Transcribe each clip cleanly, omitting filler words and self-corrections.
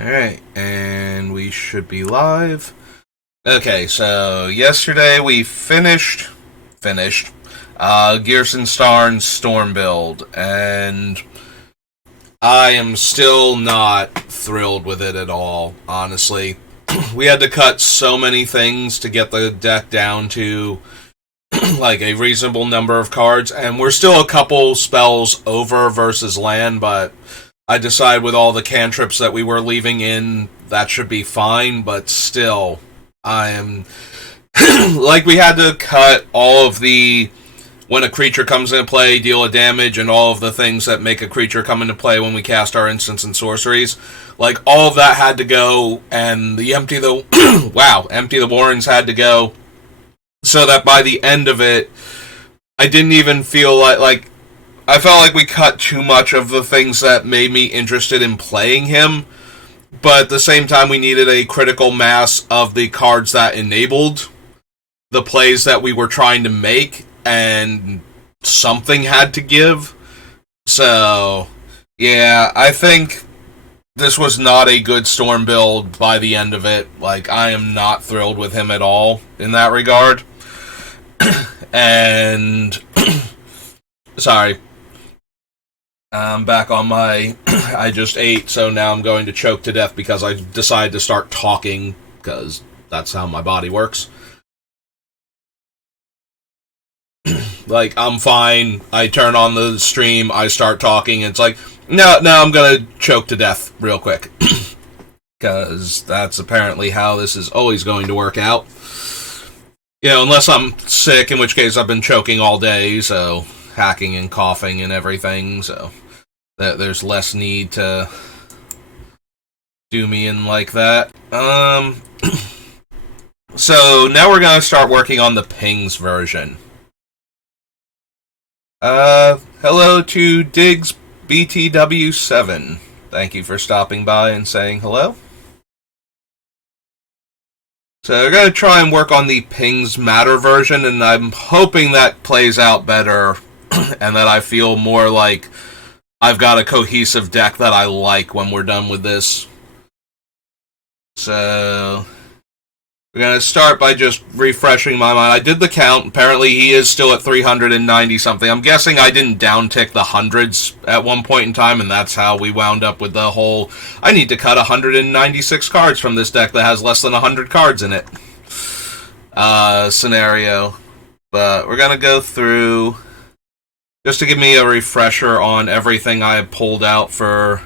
Alright, and we should be live. Okay, so yesterday we finished Ghyrson Starn's Storm build, and I am still not thrilled with it at all, honestly. We had to cut so many things to get the deck down to like a reasonable number of cards, and we're still a couple spells over versus land, but I decided with all the cantrips that we were leaving in, that should be fine, but still, I am... like, we had to cut all of the... when a creature comes into play, deal a damage, and all of the things that make a creature come into play when we cast our instants and sorceries. Like, all of that had to go, and the Empty the... wow, Empty the Warrens had to go, so that by the end of it, I didn't even feel like I felt like we cut too much of the things that made me interested in playing him, but at the same time we needed a critical mass of the cards that enabled the plays that we were trying to make, and something had to give. So, yeah, I think this was not a good Storm build by the end of it. Like, I am not thrilled with him at all in that regard. And... sorry. I'm back on my... I just ate, so now I'm going to choke to death because I decided to start talking, because that's how my body works. Like, I'm fine, I turn on the stream, I start talking, and it's like, no, I'm gonna choke to death real quick. Because that's apparently how this is always going to work out. You know, unless I'm sick, in which case I've been choking all day, so... hacking and coughing and everything, so there's less need to do me in like that. So now we're gonna start working on the pings version. Hello to Diggs BTW7. Thank you for stopping by and saying hello. So we're gonna try and work on the pings matter version, and I'm hoping that plays out better. And that I feel more like I've got a cohesive deck that I like when we're done with this. So, we're going to start by just refreshing my mind. I did the count. Apparently he is still at 390 something. I'm guessing I didn't downtick the hundreds at one point in time, and that's how we wound up with the whole, I need to cut 196 cards from this deck that has less than 100 cards in it scenario. But we're going to go through... just to give me a refresher on everything I have pulled out for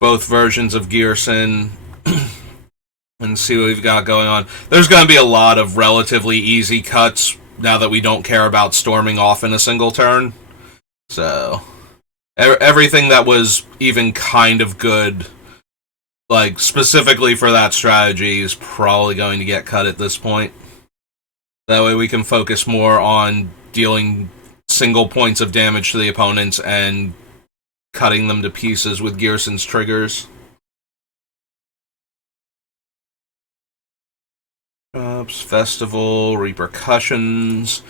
both versions of Ghyrson and see what we've got going on. There's going to be a lot of relatively easy cuts now that we don't care about storming off in a single turn. So, everything that was even kind of good, like specifically for that strategy, is probably going to get cut at this point. That way we can focus more on dealing single points of damage to the opponents and cutting them to pieces with Ghyrson's triggers. Festival, repercussions,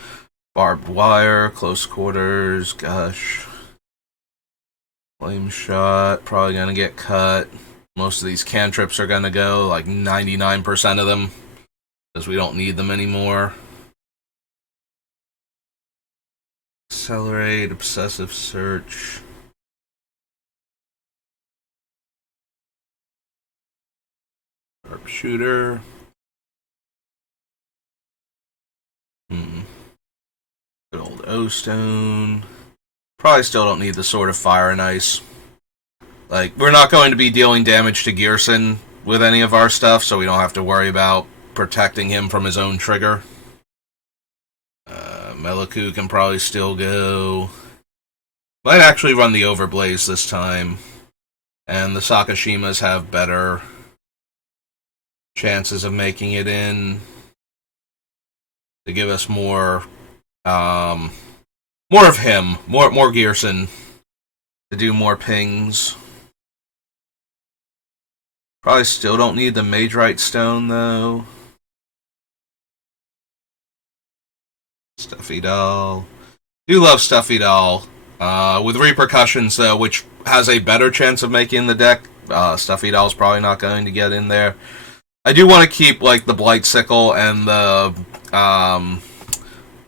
barbed wire, close quarters, gush, flame shot, probably gonna get cut. Most of these cantrips are gonna go, like 99% of them, because we don't need them anymore. Accelerate, obsessive search. Sharpshooter. Good old O-Stone. Probably still don't need the Sword of Fire and Ice. Like, we're not going to be dealing damage to Ghyrson with any of our stuff, so we don't have to worry about protecting him from his own trigger. Meliku can probably still go. Might actually run the Overblaze this time. And the Sakashimas have better chances of making it in. To give us more of him. More Ghyrson. To do more pings. Probably still don't need the Magerite Stone, though. Stuffy Doll. Do love Stuffy Doll. With Repercussions, though, which has a better chance of making the deck Stuffy Doll's probably not going to get in there. I do want to keep like the Blightsicle and the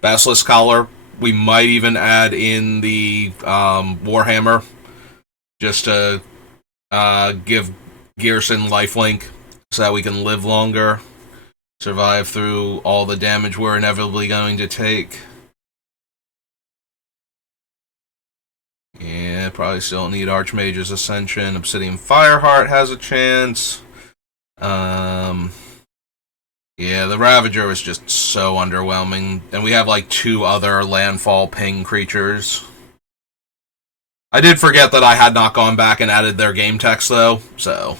Basilisk Collar. We might even add in the Warhammer just to give Ghyrson lifelink so that we can live longer, survive through all the damage we're inevitably going to take. Yeah, probably still need Archmage's Ascension. Obsidian Fireheart has a chance. Yeah, the Ravager is just so underwhelming. And we have like 2 other landfall ping creatures. I did forget that I had not gone back and added their game text though, so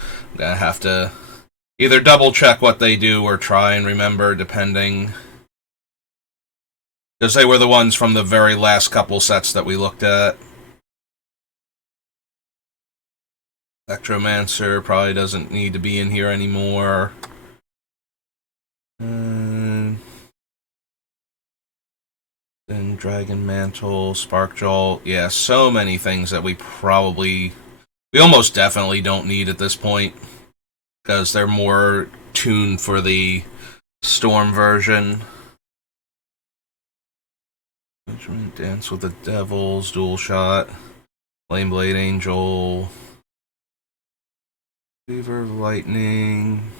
I'm gonna have to either double check what they do or try and remember, depending. Because they were the ones from the very last couple sets that we looked at. Electromancer probably doesn't need to be in here anymore. Then Dragon Mantle, Spark Jolt. Yeah, so many things that we almost definitely don't need at this point. Because they're more tuned for the Storm version. Dance with the Devils, Dual Shot, Flame Blade Angel, Fever Lightning,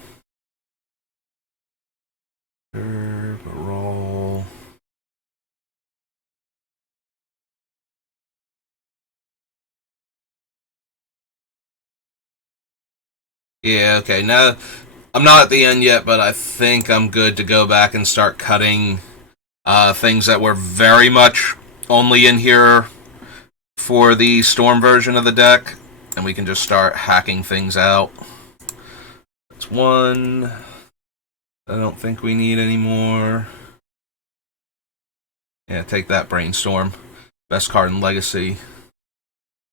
Roll. Yeah, okay, now I'm not at the end yet, but I think I'm good to go back and start cutting things that were very much only in here for the Storm version of the deck, and we can just start hacking things out. That's one. I don't think we need anymore. Yeah, take that, Brainstorm. Best card in Legacy.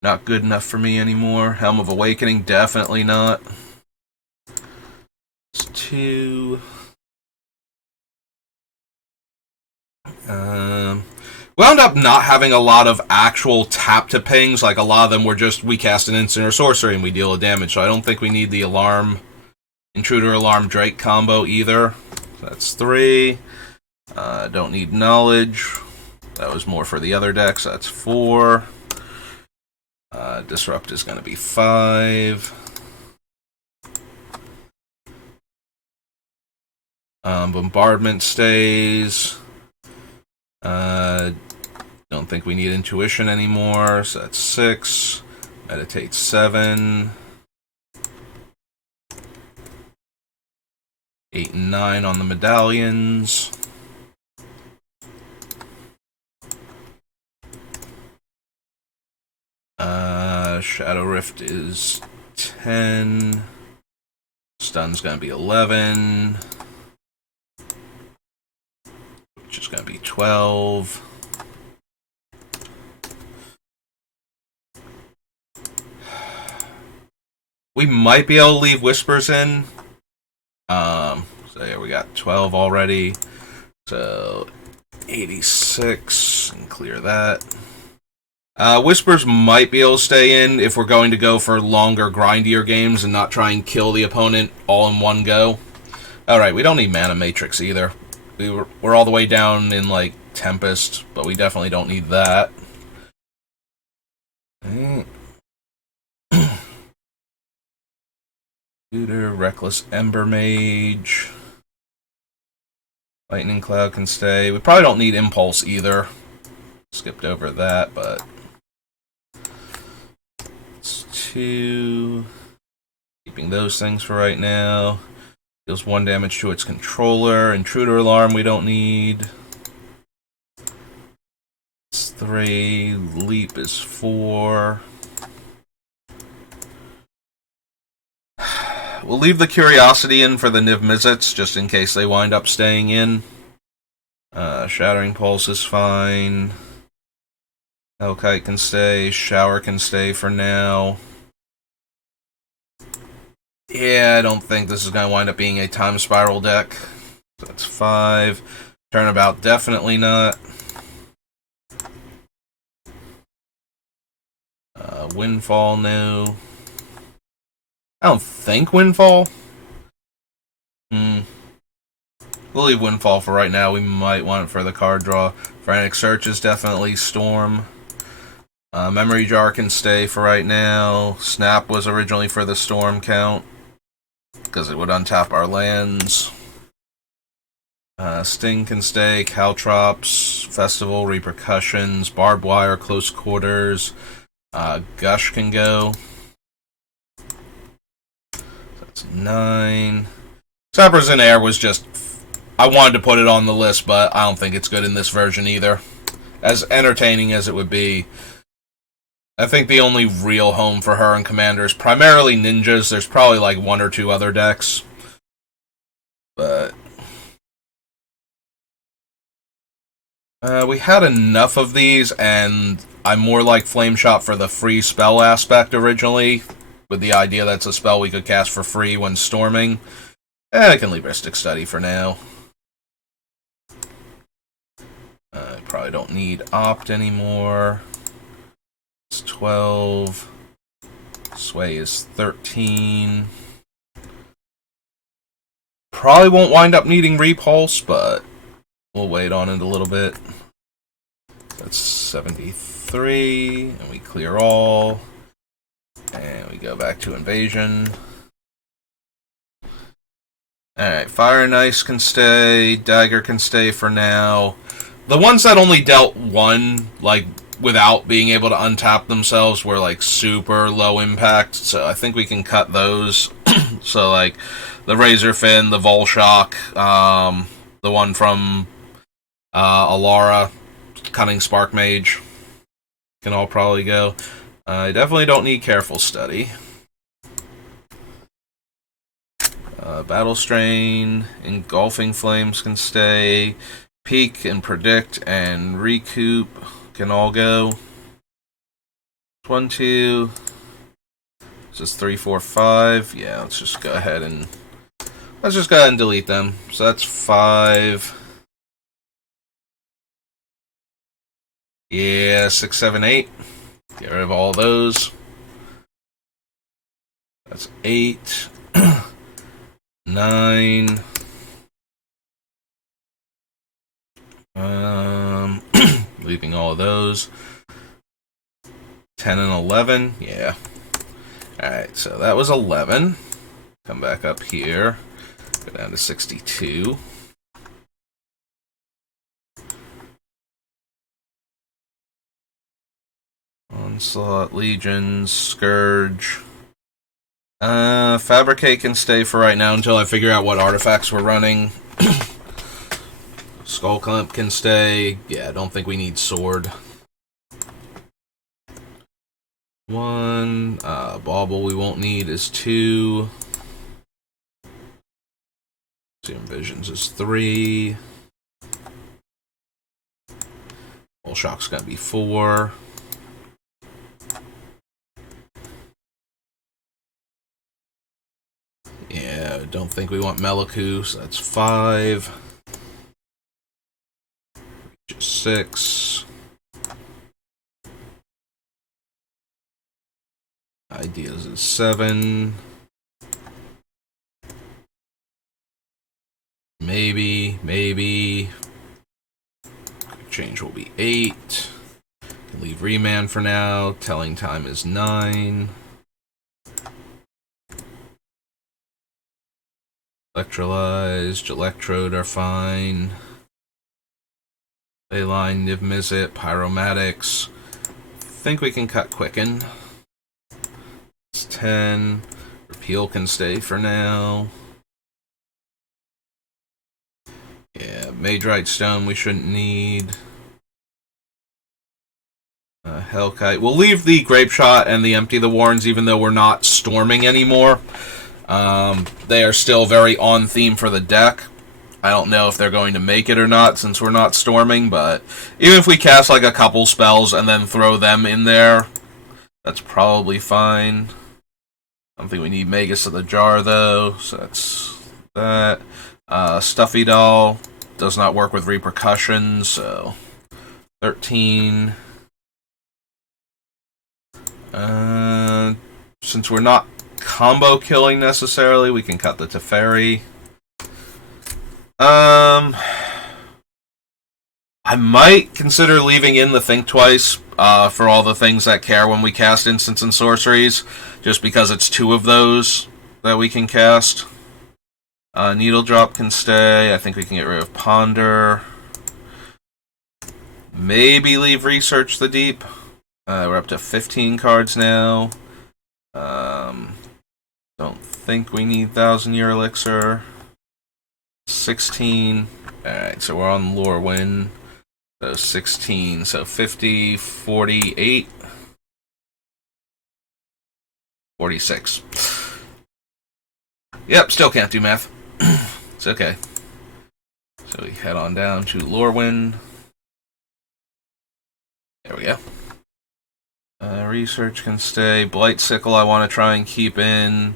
Not good enough for me anymore. Helm of Awakening, definitely not. It's 2. Wound up not having a lot of actual tap to pings. Like, a lot of them were just, we cast an instant or sorcery and we deal a damage. So I don't think we need the Intruder Alarm Drake combo either. That's 3. Don't need Knowledge. That was more for the other decks. That's 4. Disrupt is going to be 5. Bombardment stays. Don't think we need Intuition anymore, so that's 6. Meditate 7. 8 and 9 on the medallions. Shadow Rift is 10. Stun's gonna be 11. Which is gonna be 12. We might be able to leave Whispers in. So yeah, we got 12 already. So 86, and clear that. Whispers might be able to stay in if we're going to go for longer, grindier games and not try and kill the opponent all in one go. Alright, we don't need Mana Matrix either. We're all the way down in, like, Tempest, but we definitely don't need that. Tutor, Reckless Ember Mage. Lightning Cloud can stay. We probably don't need Impulse either. Skipped over that, but... It's 2. Keeping those things for right now. Deals 1 damage to its controller. Intruder Alarm we don't need. It's 3. Leap is 4. We'll leave the Curiosity in for the Niv Mizzets, just in case they wind up staying in. Shattering Pulse is fine. Hellkite can stay. Shower can stay for now. Yeah, I don't think this is going to wind up being a Time Spiral deck. So that's 5. Turnabout, definitely not. Windfall, no. I don't think Windfall. We'll leave Windfall for right now. We might want it for the card draw. Frantic Search is definitely Storm. Memory Jar can stay for right now. Snap was originally for the Storm count, because it would untap our lands. Sting can stay. Caltrops, Festival, Repercussions, Barbed Wire, Close Quarters. Gush can go. That's 9. Sappers in Air was just... I wanted to put it on the list, but I don't think it's good in this version either. As entertaining as it would be, I think the only real home for her in Commander is primarily ninjas. There's probably like 1 or 2 other decks. But... we had enough of these, and I more like Flame Shot for the free spell aspect originally, with the idea that's a spell we could cast for free when storming. I can leave Mystic Study for now. I probably don't need Opt anymore. It's 12. Sway is 13. Probably won't wind up needing Repulse, but we'll wait on it a little bit. That's 73, and we clear all. And we go back to Invasion. Alright, Fire and Ice can stay, Dagger can stay for now. The ones that only dealt 1, like, without being able to untap themselves were, like, super low impact, so I think we can cut those. So, like, the Razorfin, the Volshock, the one from Alara, Cunning Spark Mage, can all probably go. I definitely don't need Careful Study. Battle Strain, Engulfing Flames can stay. Peek and Predict and Recoup can all go. 1, 2. This is 3, 4, 5. Yeah, let's just go ahead and delete them. So that's 5. Yeah, 6, 7, 8. Get rid of all those. That's 8. 9. Leaving all of those. 10 and 11. Yeah. Alright, so that was 11. Come back up here. Go down to 62. Onslaught, Legions, Scourge. Fabricate can stay for right now until I figure out what artifacts we're running. Skull Clamp can stay. Yeah, I don't think we need Sword. 1. Bauble we won't need is 2. Serum Visions is 3. Full Shock's gonna be 4. Yeah, don't think we want Meliku, so that's 5. 6. Ideas is 7. Maybe. Change will be 8. Can leave Remand for now. Telling Time is 9. Electrolyzed, Electrode are fine. Leyline, Niv Mizzet, Pyromatics. Think we can cut Quicken. It's 10. Repeal can stay for now. Yeah, Magerite Stone we shouldn't need. Hellkite. We'll leave the Grape Shot and the Empty the Warrens even though we're not storming anymore. They are still very on theme for the deck. I don't know if they're going to make it or not since we're not storming, but even if we cast like a couple spells and then throw them in there, that's probably fine. I don't think we need Magus of the Jar though, so that's that. Stuffy Doll does not work with Repercussions, so 13. Since we're not combo killing necessarily. We can cut the Teferi. I might consider leaving in the Think Twice for all the things that care when we cast instants and sorceries, just because it's 2 of those that we can cast. Needle Drop can stay. I think we can get rid of Ponder. Maybe leave Research the Deep. We're up to 15 cards now. Don't think we need 1,000-Year Elixir. 16. Alright, so we're on Lorwyn. So 16. So 50, 48. 46. Yep, still can't do math. It's okay. So we head on down to Lorwyn. There we go. Research can stay. Blight Sickle I want to try and keep in.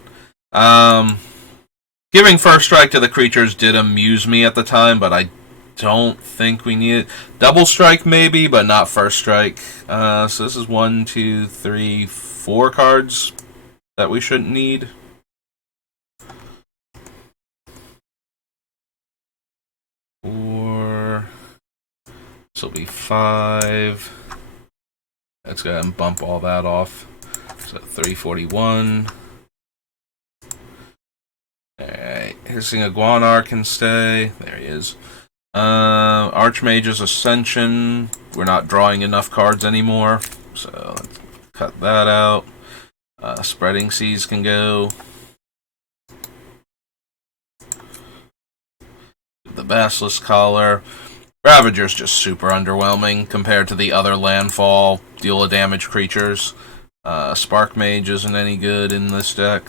Giving First Strike to the creatures did amuse me at the time, but I don't think we need it. Double Strike maybe, but not First Strike. So this is 1, 2, 3, 4 cards that we shouldn't need. Four. This will be 5. Let's go ahead and bump all that off. So 341. Alright, Hissing Iguanar can stay. There he is. Archmage's Ascension. We're not drawing enough cards anymore, so let's cut that out. Spreading Seas can go. The Basilisk Collar. Ravager's just super underwhelming compared to the other landfall deal of damage creatures. Spark Mage isn't any good in this deck.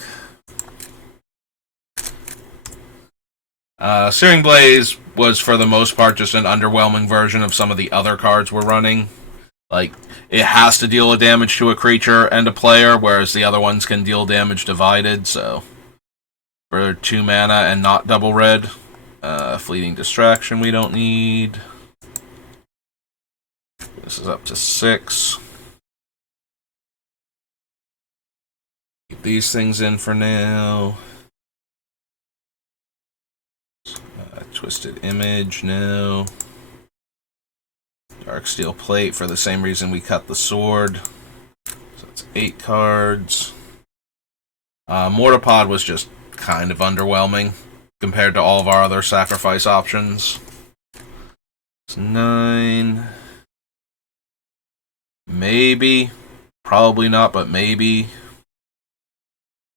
Searing Blaze was for the most part just an underwhelming version of some of the other cards we're running. Like, it has to deal a damage to a creature and a player, whereas the other ones can deal damage divided, so for 2 mana and not double red. Fleeting Distraction we don't need. This is up to 6. Keep these things in for now. Twisted Image, no. Darksteel Plate for the same reason we cut the sword. So it's 8 cards. Mortarpod was just kind of underwhelming compared to all of our other sacrifice options. It's 9. Maybe. Probably not, but maybe.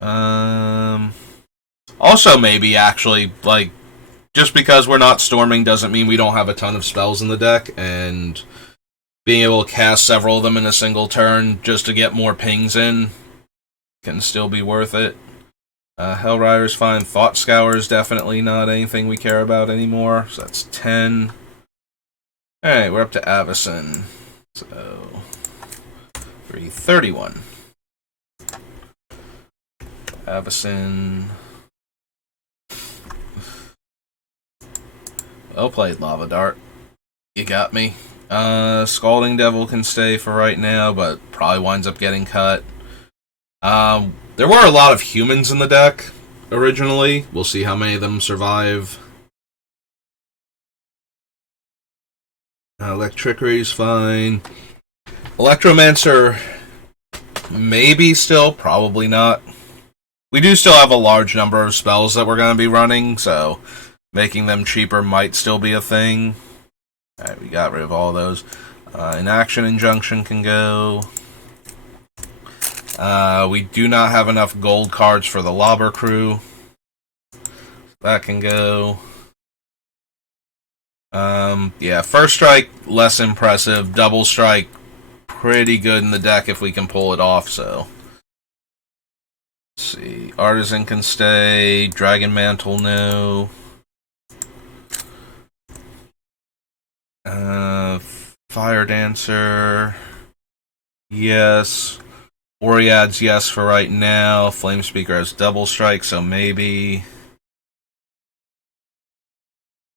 Also maybe, actually, like, just because we're not storming doesn't mean we don't have a ton of spells in the deck, and being able to cast several of them in a single turn just to get more pings in can still be worth it. Hellrider's fine. Thought Scour is definitely not anything we care about anymore, so that's 10. Alright, we're up to Avacyn. So, 331. Avacyn. Well played, Lava Dart. You got me. Scalding Devil can stay for right now, but probably winds up getting cut. There were a lot of humans in the deck originally. We'll see how many of them survive. Electrickery's fine. Electromancer, maybe still, probably not. We do still have a large number of spells that we're going to be running, so making them cheaper might still be a thing. Alright, we got rid of all those. Inaction Injunction can go. We do not have enough gold cards for the Lobber Crew. That can go. Yeah, First Strike, less impressive. Double Strike, pretty good in the deck if we can pull it off, so. Let's see. Artisan can stay. Dragon Mantle, no. Fire Dancer, yes. Oread's yes for right now. Flame Speaker has Double Strike, so maybe.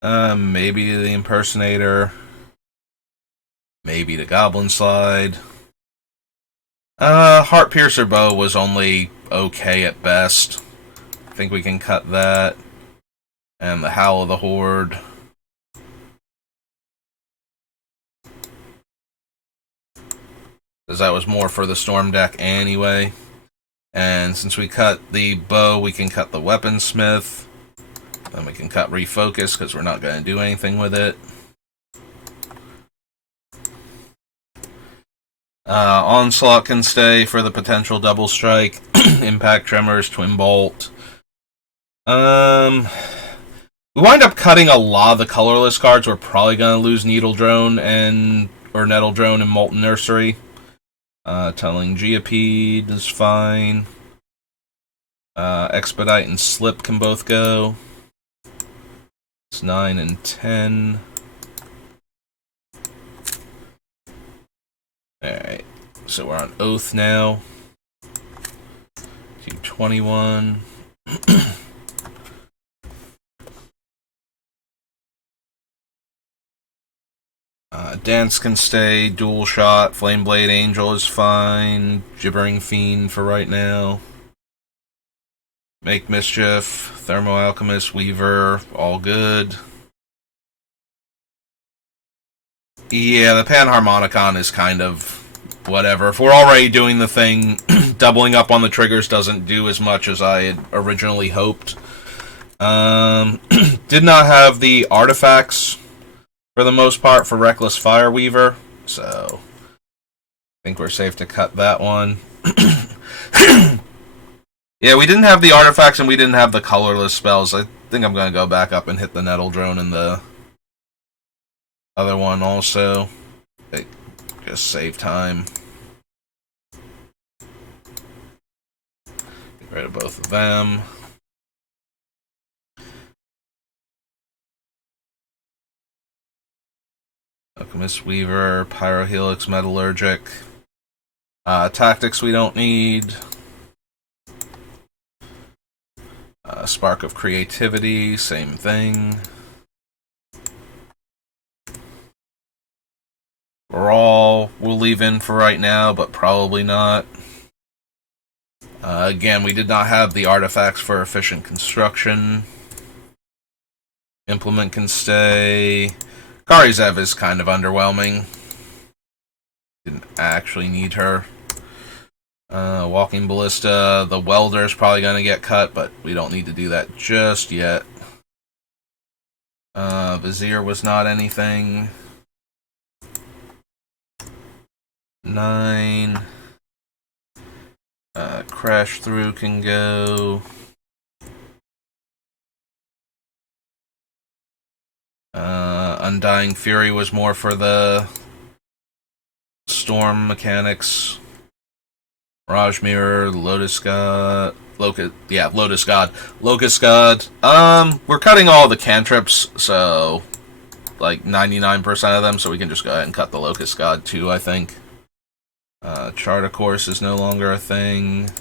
Maybe the Impersonator. Maybe the Goblin Slide. Heart Piercer Bow was only okay at best. I think we can cut that. And the Howl of the Horde. Because that was more for the Storm deck anyway. And since we cut the bow, we can cut the Weaponsmith. Then we can cut Refocus because we're not going to do anything with it. Onslaught can stay for the potential double strike. Impact Tremors, Twin Bolt. We wind up cutting a lot of the colorless cards. We're probably going to lose Needle Drone or Nettle Drone and Molten Nursery. Tunneling Geopede is fine. Expedite and Slip can both go. It's 9 and 10. Alright, so we're on Oath now. 221. Dance can stay, Dual Shot, Flameblade Angel is fine, Gibbering Fiend for right now. Make Mischief, Thermo Alchemist, Weaver, all good. Yeah, the Panharmonicon is kind of whatever. If we're already doing the thing, doubling up on the triggers doesn't do as much as I had originally hoped. Did not have the artifacts for the most part for Reckless Fireweaver, so I think we're safe to cut that one. Yeah, we didn't have the artifacts and we didn't have the colorless spells. I think I'm going to go back up and hit the Nettle Drone and the other one also. Just save time. Get rid of both of them. Alchemist Weaver, Pyrohelix Metallurgic. Tactics we don't need. Spark of Creativity, same thing. Brawl we'll leave in for right now, but probably not. Again, we did not have the artifacts for efficient construction. Implement can stay. Karizev is kind of underwhelming. Didn't actually need her. Walking Ballista. The Welder is probably going to get cut, but we don't need to do that just yet. Vizier was not anything. 9. Crash Through can go. Undying Fury was more for the storm mechanics. Mirage Mirror, Lotus God, Lotus God, Locust God. We're cutting all the cantrips, so like 99% of them, so we can just go ahead and cut the Locust God too, I think. Chart of Course is no longer a thing.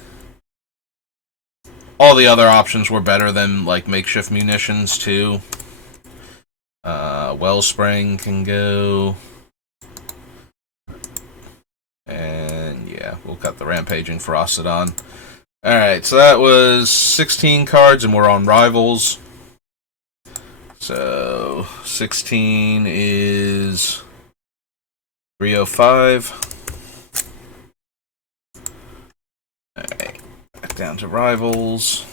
All the other options were better than like makeshift munitions too. Wellspring can go. And yeah, we'll cut the Rampaging Ferocidon. Alright, so that was 16 cards and we're on Rivals. So 16 is 305. Alright, back down to Rivals.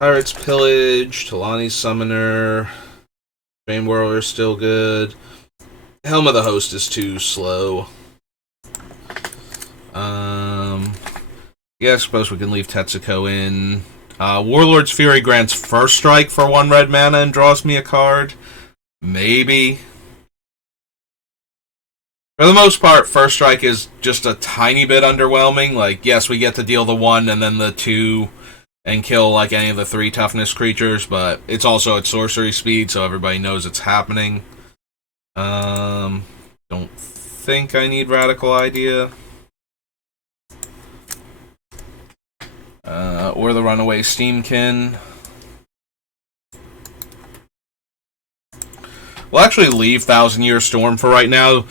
Pirates Pillage, Talani's Summoner, Fame Whirler is still good. Helm of the Host is too slow. Yeah, I suppose we can leave Tetsuko in. Warlord's Fury grants First Strike for 1 red mana and draws me a card. Maybe. For the most part, First Strike is just a tiny bit underwhelming. Like, yes, we get to deal the 1 and then the 2 and kill like any of the 3 toughness creatures, but it's also at sorcery speed, so everybody knows it's happening. Don't think I need Radical Idea. Or the Runaway Steamkin. We'll actually leave Thousand Year Storm for right now.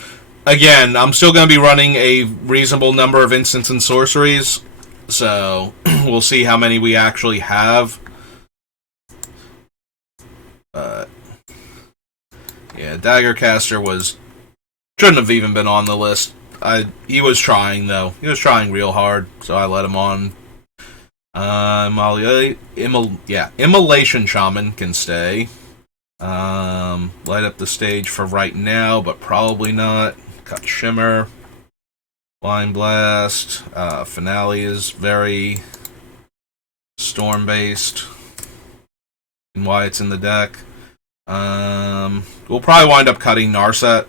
again, I'm still going to be running a reasonable number of instants and sorceries, so we'll see how many we actually have. But yeah, Daggercaster shouldn't have even been on the list. He was trying though. He was trying real hard, so I let him on. Immolation Shaman can stay. Light up the stage for right now, but probably not. Cut Shimmer. Blind Blast. Finale is very storm based, and why it's in the deck. We'll probably wind up cutting Narset,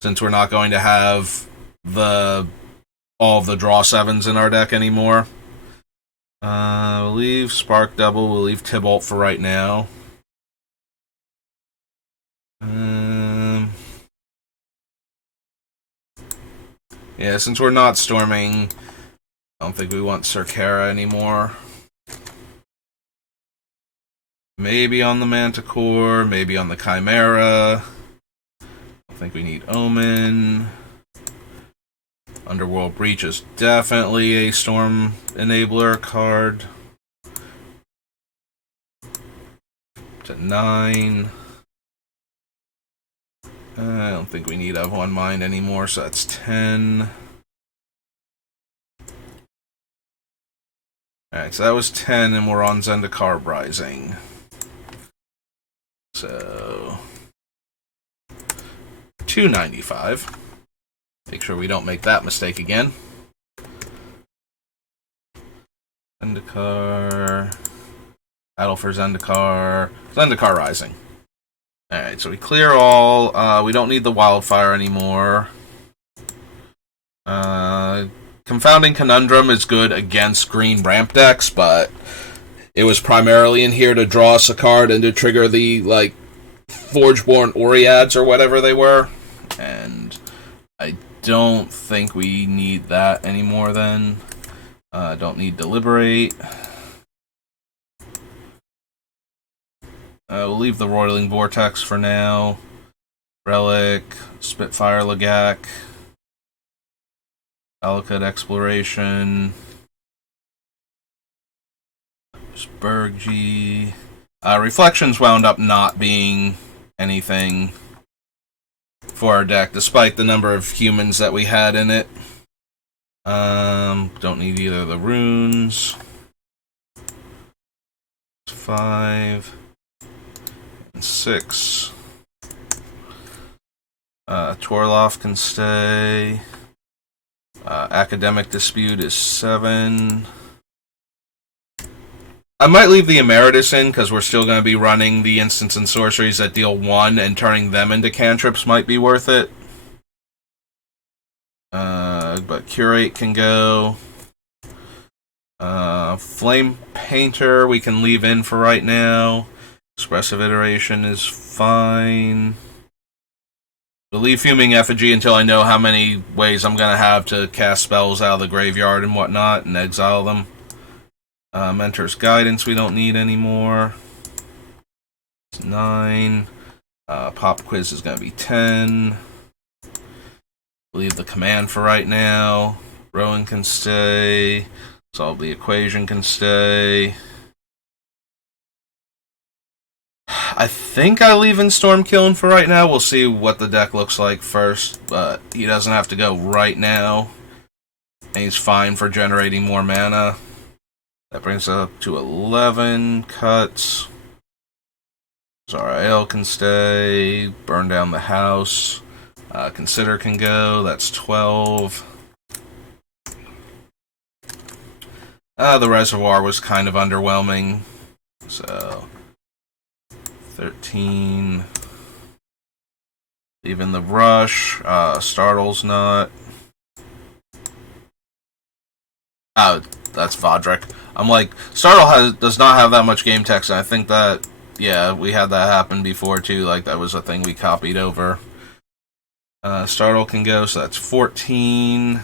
since we're not going to have all of the draw 7s in our deck anymore. We'll leave Spark Double. We'll leave Tybalt for right now. Yeah, since we're not storming, I don't think we want Circara anymore. Maybe on the Manticore, maybe on the Chimera. I think we need Omen. Underworld Breach is definitely a Storm Enabler card. To 9. I don't think we need Of One Mind anymore, so that's 10. Alright, so that was 10, and we're on Zendikar Rising. So 295. Make sure we don't make that mistake again. Zendikar. Battle for Zendikar. Zendikar Rising. Alright, so we clear all. We don't need the Wildfire anymore. Confounding Conundrum is good against green ramp decks, but it was primarily in here to draw us a card and to trigger the, like, Forgeborn Oreads or whatever they were. And I don't think we need that anymore then. Don't need Deliberate. We'll leave the Roiling Vortex for now. Relic, Spitfire Lagak, Alucard Exploration, Spurgy. Reflections wound up not being anything for our deck, despite the number of humans that we had in it. Don't need either of the runes. 5 and 6. Torloff can stay. Academic Dispute is 7. I might leave the Emeritus in, because we're still going to be running the instants and sorceries that deal 1, and turning them into cantrips might be worth it. But Curate can go. Flame Painter we can leave in for right now. Expressive Iteration is fine. We'll leave Fuming Effigy until I know how many ways I'm going to have to cast spells out of the graveyard and whatnot, and exile them. Mentor's Guidance we don't need anymore. It's 9. Pop Quiz is going to be 10. Leave the Command for right now. Rowan can stay. Solve the Equation can stay. I think I leave in Stormkiln for right now. We'll see what the deck looks like first, but he doesn't have to go right now. And he's fine for generating more mana. That brings us up to 11 cuts. Zarael can stay. Burn down the house. Consider can go. That's 12. The Reservoir was kind of underwhelming. So 13. Even the Rush. Startle's not. Oh, that's Vodric. I'm like, Startle does not have that much game text, and I think that, yeah, we had that happen before too. Like, that was a thing we copied over. Startle can go, so that's 14.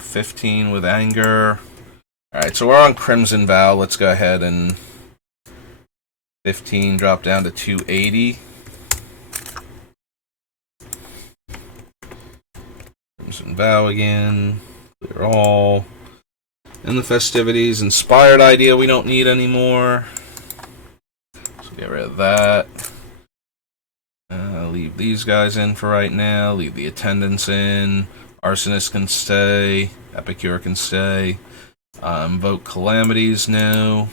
15 with Anger. Alright, so we're on Crimson Vow. Let's go ahead and 15 drop down to 280. Vow again. Clear all. And the festivities. Inspired idea we don't need anymore. So get rid of that. Leave these guys in for right now. Leave the attendants in. Arsonist can stay. Epicure can stay. Invoke calamities, no.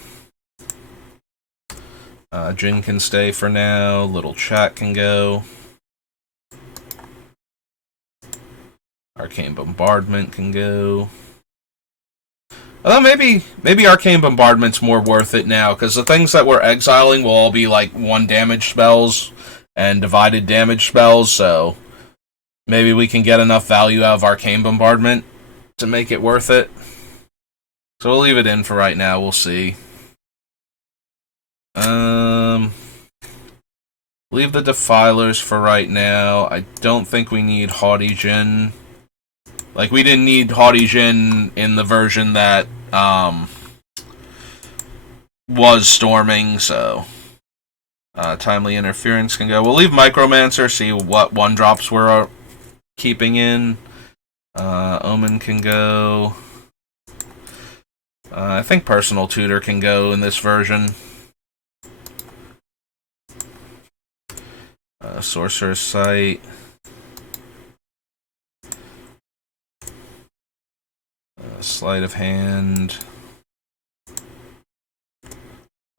Jin can stay for now. Little chat can go. Arcane Bombardment can go. Although maybe Arcane Bombardment's more worth it now, because the things that we're exiling will all be like 1 damage spells and divided damage spells, so maybe we can get enough value out of Arcane Bombardment to make it worth it. So we'll leave it in for right now, we'll see. Leave the Defilers for right now. I don't think we need Haughty Jin. Like, we didn't need Haughty Jin in the version that was storming, so Timely Interference can go. We'll leave Micromancer, see what 1-drops we're keeping in. Omen can go. I think Personal Tutor can go in this version. Sorcerer's Sight. Sleight of Hand.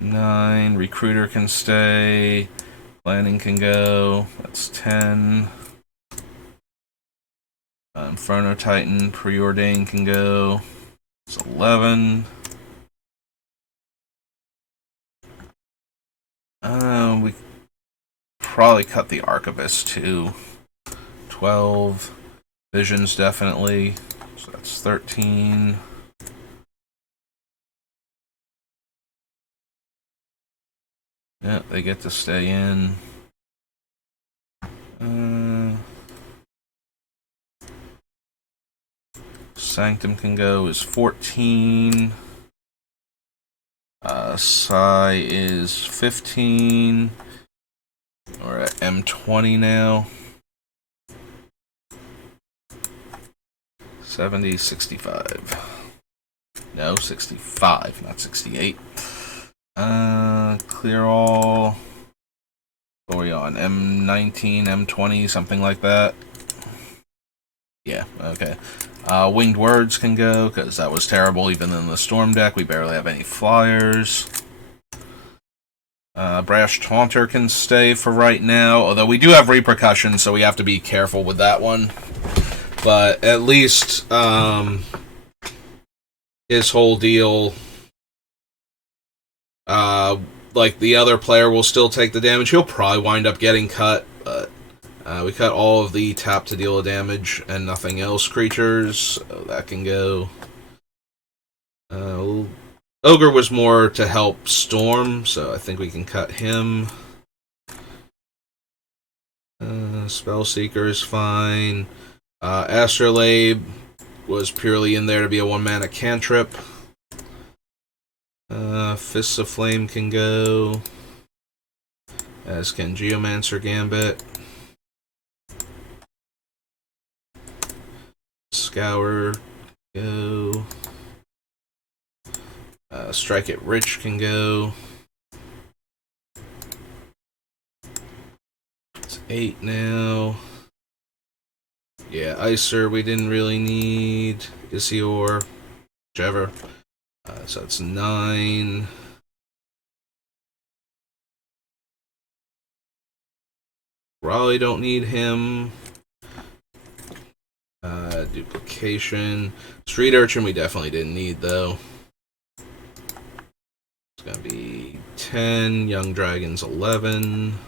9. Recruiter can stay. Planning can go. That's 10. Inferno Titan, Preordain can go. It's 11. We probably cut the Archivist too. 12. Visions definitely. So that's 13. Yeah, they get to stay in. Sanctum can go is 14. Psi is 15. We're at M20 now. 70, 65. No, 65, not 68. Clear all. What are we on? M19, M20, something like that? Yeah, okay. Winged Words can go, because that was terrible even in the Storm deck. We barely have any flyers. Brash Taunter can stay for right now, although we do have Repercussion, so we have to be careful with that one. But at least his whole deal, like the other player will still take the damage. He'll probably wind up getting cut, but we cut all of the tap to deal damage and nothing else creatures, so that can go. Ogre was more to help Storm, so I think we can cut him. Spellseeker is fine. Astrolabe was purely in there to be a 1-mana cantrip. Fists of Flame can go, as can Geomancer Gambit. Scour go. Strike It Rich can go. It's 8 now. Yeah, Icer we didn't really need. Isior, whichever. So it's 9. Raleigh don't need him. Duplication. Street Urchin we definitely didn't need though. It's gonna be 10. Young Dragons 11.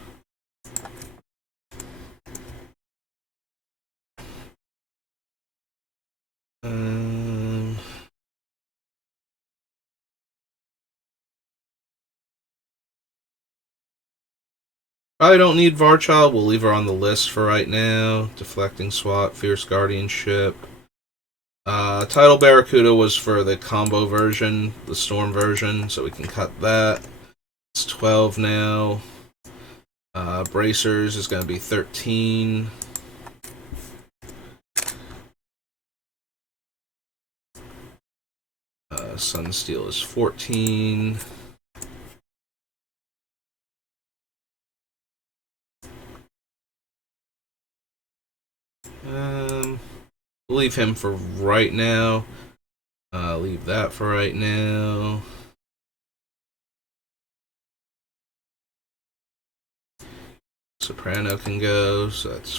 Probably don't need Varchild. We'll leave her on the list for right now. Deflecting Swat, Fierce Guardianship. Tidal Barracuda was for the combo version, the Storm version, so we can cut that. It's 12 now. Bracers is going to be 13. Sunsteel is 14. Leave him for right now. Leave that for right now. Soprano can go, so that's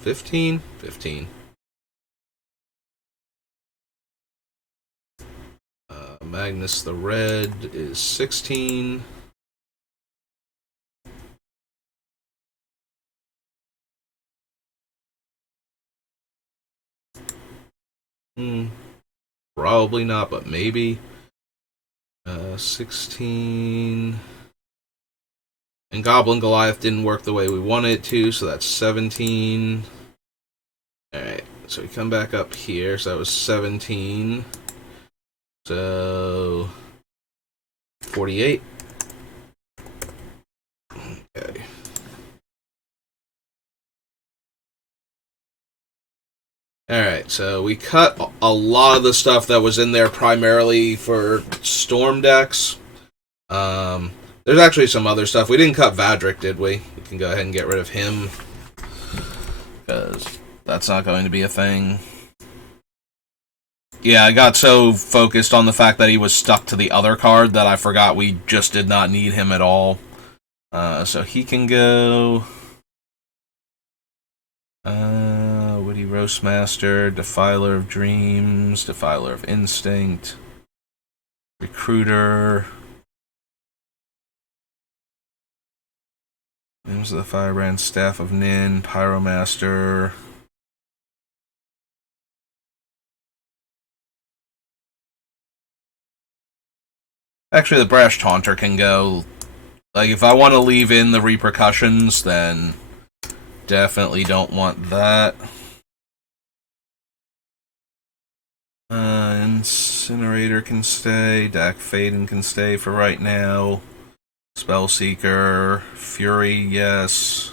15. 15. Magnus the Red is 16. Probably not, but maybe. 16. And Goblin Goliath didn't work the way we wanted it to, so that's 17. Alright, so we come back up here, so that was 17. So 48. Okay. Alright, so we cut a lot of the stuff that was in there primarily for Storm decks. There's actually some other stuff. We didn't cut Vadric, did we? We can go ahead and get rid of him, because that's not going to be a thing. Yeah, I got so focused on the fact that he was stuck to the other card that I forgot we just did not need him at all. So he can go... Woody Roastmaster, Defiler of Dreams, Defiler of Instinct, Recruiter, Names of the Firebrand, Staff of Nin, Pyromaster. Actually, the Brash Taunter can go. Like, if I want to leave in the repercussions, then definitely don't want that. Incinerator can stay. Dak Faden can stay for right now. Spellseeker, Fury, yes.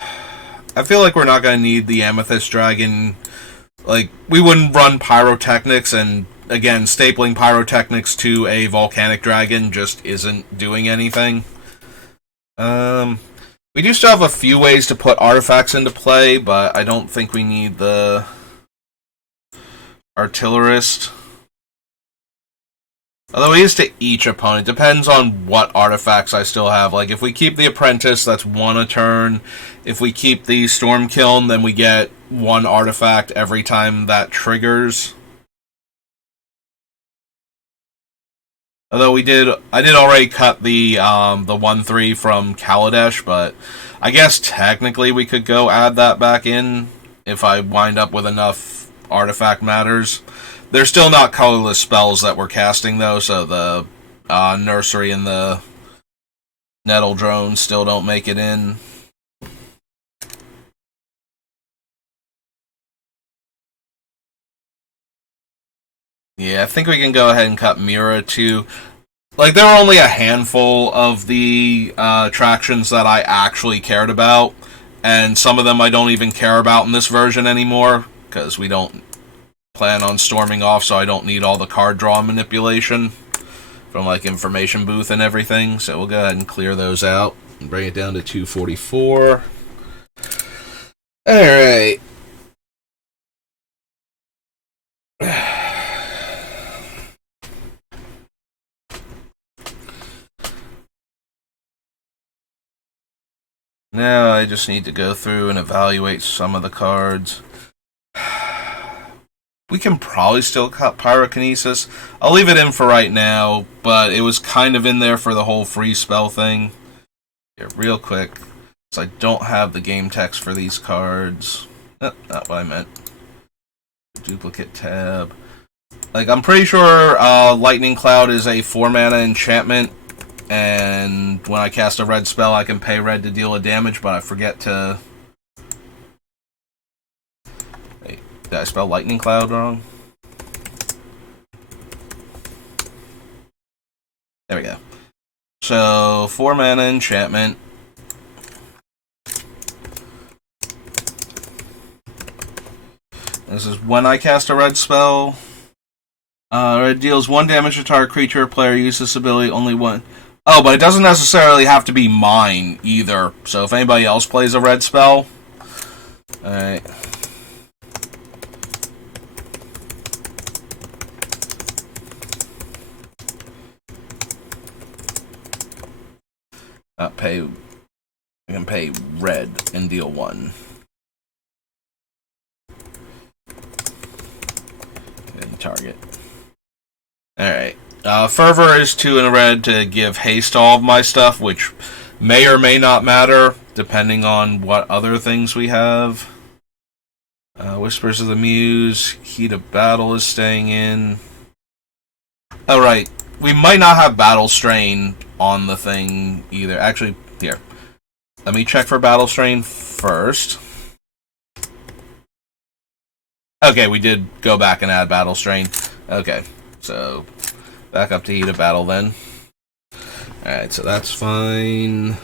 I feel like we're not going to need the Amethyst Dragon. Like, we wouldn't run Pyrotechnics, and again, stapling Pyrotechnics to a Volcanic Dragon just isn't doing anything. We do still have a few ways to put artifacts into play, but I don't think we need the Artillerist. Although it is to each opponent. Depends on what artifacts I still have. Like, if we keep the Apprentice, that's 1 a turn. If we keep the Stormkiln, then we get 1 artifact every time that triggers. Although I did already cut the 1/3 from Kaladesh, but I guess technically we could go add that back in if I wind up with enough artifact matters. They're still not colorless spells that we're casting, though, so the Nursery and the Nettle Drone still don't make it in. Yeah, I think we can go ahead and cut Mira, too. Like, there were only a handful of the attractions that I actually cared about, and some of them I don't even care about in this version anymore, because we don't plan on storming off, so I don't need all the card draw manipulation from, like, Information Booth and everything. So we'll go ahead and clear those out and bring it down to 244. Alright. Now I just need to go through and evaluate some of the cards. We can probably still cut Pyrokinesis. I'll leave it in for right now, but it was kind of in there for the whole free spell thing. Here, real quick, so I don't have the game text for these cards. Not what I meant. Duplicate tab. Like, I'm pretty sure Lightning Cloud is a 4-mana enchantment, and when I cast a red spell, I can pay red to deal a damage, but I forget to... Wait, did I spell Lightning Cloud wrong? There we go. So, 4-mana enchantment. This is when I cast a red spell. Red deals 1 damage to target creature or player. Use this ability only one. Oh, but it doesn't necessarily have to be mine either. So if anybody else plays a red spell. Alright. We can pay red and deal 1. And target. Alright. Fervor is 2 in a red to give haste to all of my stuff, which may or may not matter, depending on what other things we have. Whispers of the Muse, Heat of Battle is staying in. Oh, right. We might not have Battle Strain on the thing either. Actually, here. Let me check for Battle Strain first. Okay, we did go back and add Battle Strain. Okay, so back up to Heat of Battle then. Alright, so that's fine.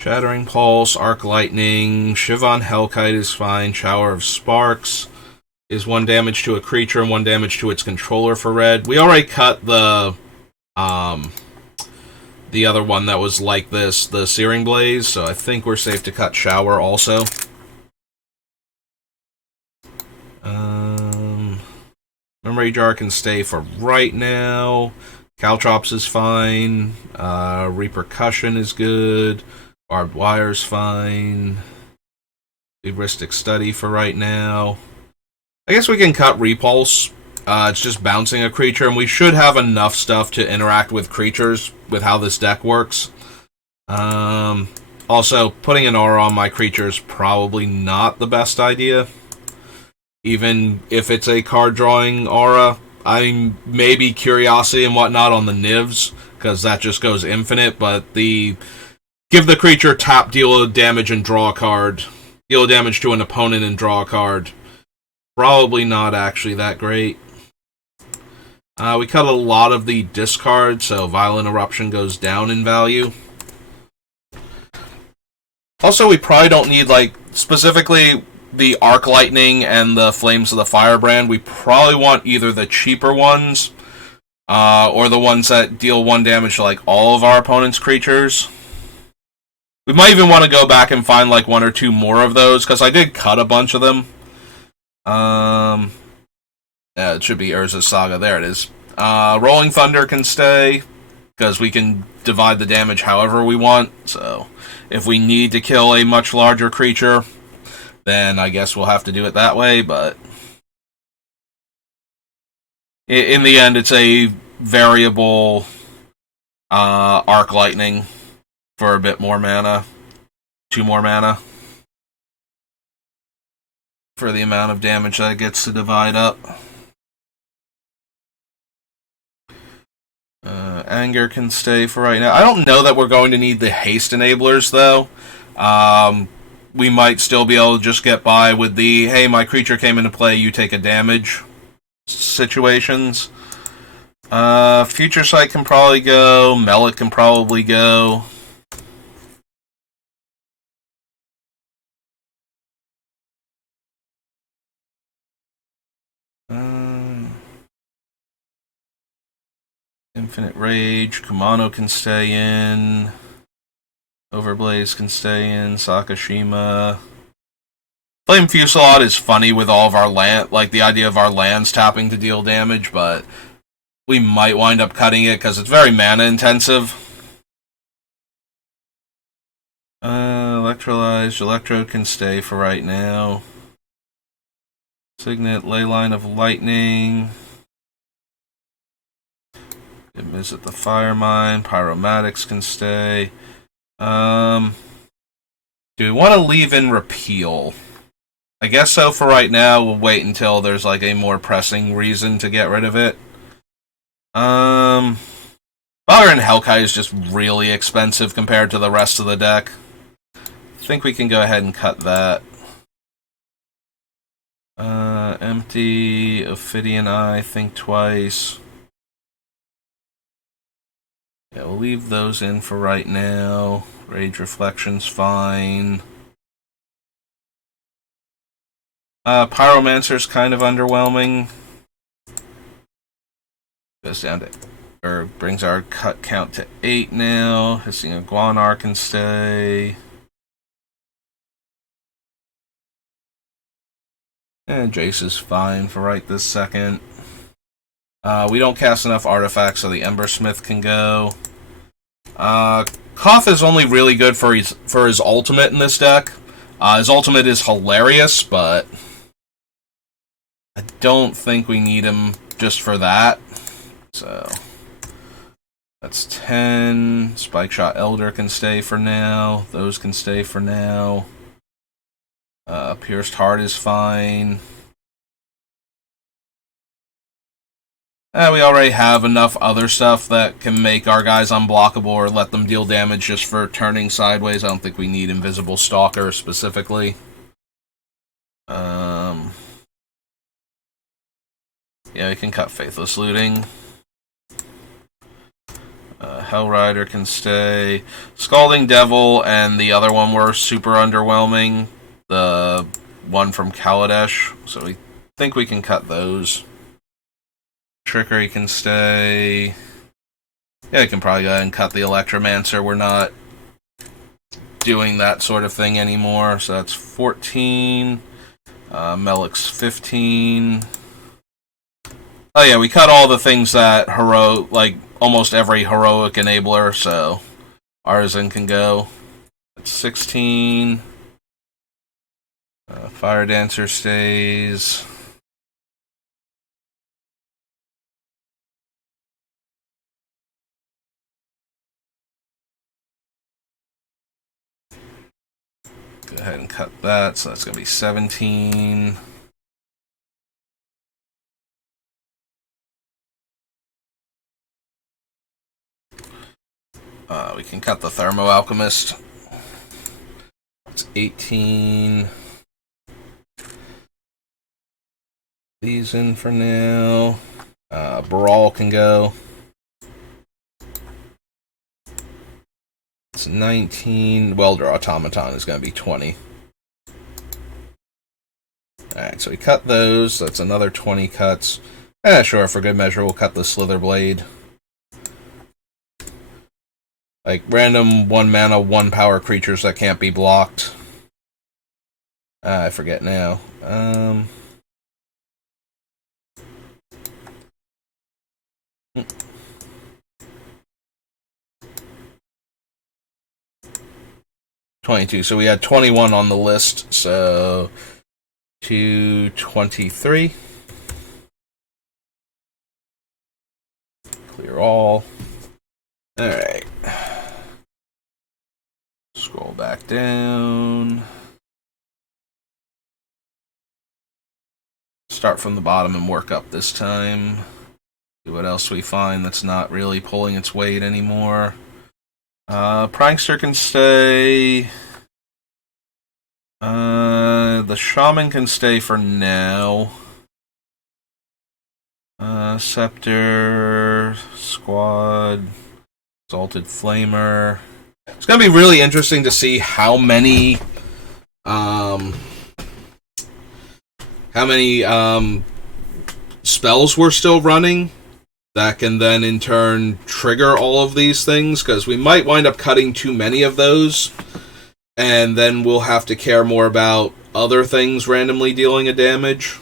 Shattering Pulse, Arc Lightning, Shivon Hellkite is fine. Shower of Sparks is 1 damage to a creature and 1 damage to its controller for red. We already cut the other one that was like this, the Searing Blaze, so I think we're safe to cut Shower also. Memory Jar can stay for right now. Caltrops is fine. Repercussion is good. Barbed Wire's fine. Heuristic Study for right now. I guess we can cut Repulse. It's just bouncing a creature, and we should have enough stuff to interact with creatures with how this deck works. Also, putting an aura on my creature is probably not the best idea. Even if it's a card-drawing aura. I mean, maybe Curiosity and whatnot on the Nivs, because that just goes infinite, but the... Give the creature tap, deal damage, and draw a card. Deal damage to an opponent and draw a card. Probably not actually that great. We cut a lot of the discard, so Violent Eruption goes down in value. Also, we probably don't need, like, specifically the Arc Lightning and the Flames of the Firebrand. We probably want either the cheaper ones, or the ones that deal 1 damage to, like, all of our opponent's creatures. We might even want to go back and find, like, 1 or 2 more of those, because I did cut a bunch of them. Yeah, it should be Urza's Saga. There it is. Rolling Thunder can stay, because we can divide the damage however we want. So, if we need to kill a much larger creature, then I guess we'll have to do it that way, but... In the end, it's a variable Arc Lightning for a bit more mana. 2 more mana. For the amount of damage that it gets to divide up. Anger can stay for right now. I don't know that we're going to need the haste enablers, though. We might still be able to just get by with the, hey, my creature came into play, you take a damage situations. Future Sight can probably go. Melek can probably go. Infinite Rage, Kumano can stay in. Overblaze can stay in. Sakashima. Flame Fusillade is funny with all of our land, like the idea of our lands tapping to deal damage, but we might wind up cutting it because it's very mana intensive. Electrolyzed, Electrode can stay for right now. Signet, Leyline of Lightning. Visit the Fire Mine. Pyromatics can stay. Do we want to leave in Repeal? I guess so for right now. We'll wait until there's like a more pressing reason to get rid of it. Fire and Hellkite is just really expensive compared to the rest of the deck. I think we can go ahead and cut that. Empty, Ophidian Eye, think twice. Yeah, we'll leave those in for right now. Rage Reflection's fine. Pyromancer's kind of underwhelming. Goes down to, or brings our cut count to 8 now. Hissing Iguanar can stay. And Jace is fine for right this second. We don't cast enough artifacts, so the Embersmith can go. Koth is only really good for his ultimate in this deck. His ultimate is hilarious, but I don't think we need him just for that. So that's 10. Spike Shot Elder can stay for now. Those can stay for now. Pierced Heart is fine. We already have enough other stuff that can make our guys unblockable or let them deal damage just for turning sideways. I don't think we need Invisible Stalker specifically. Yeah, we can cut Faithless Looting. Hellrider can stay. Scalding Devil and the other one were super underwhelming. The one from Kaladesh. So we think we can cut those. Trickery can stay. Yeah, we can probably go ahead and cut the Electromancer. We're not doing that sort of thing anymore. So that's 14. Melik's 15. Oh yeah, we cut all the things that like almost every heroic enabler, so Artisan can go. That's 16. Fire Dancer stays. Go ahead and cut that, so that's going to be 17. We can cut the Thermo Alchemist. It's 18. These in for now. Brawl can go. It's 19. Welder Automaton is going to be 20. Alright, so we cut those. That's another 20 cuts. Sure, for good measure, we'll cut the Slither Blade. Like, random 1 mana, 1 power creatures that can't be blocked. I forget now. 22. So we had 21 on the list. So 223. Clear all. Alright. Scroll back down. Start from the bottom and work up this time. See what else we find that's not really pulling its weight anymore. Prankster can stay. The Shaman can stay for now. Scepter, Squad, Exalted Flamer. It's gonna be really interesting to see how many spells we're still running that can then in turn trigger all of these things, because we might wind up cutting too many of those, and then we'll have to care more about other things randomly dealing a damage.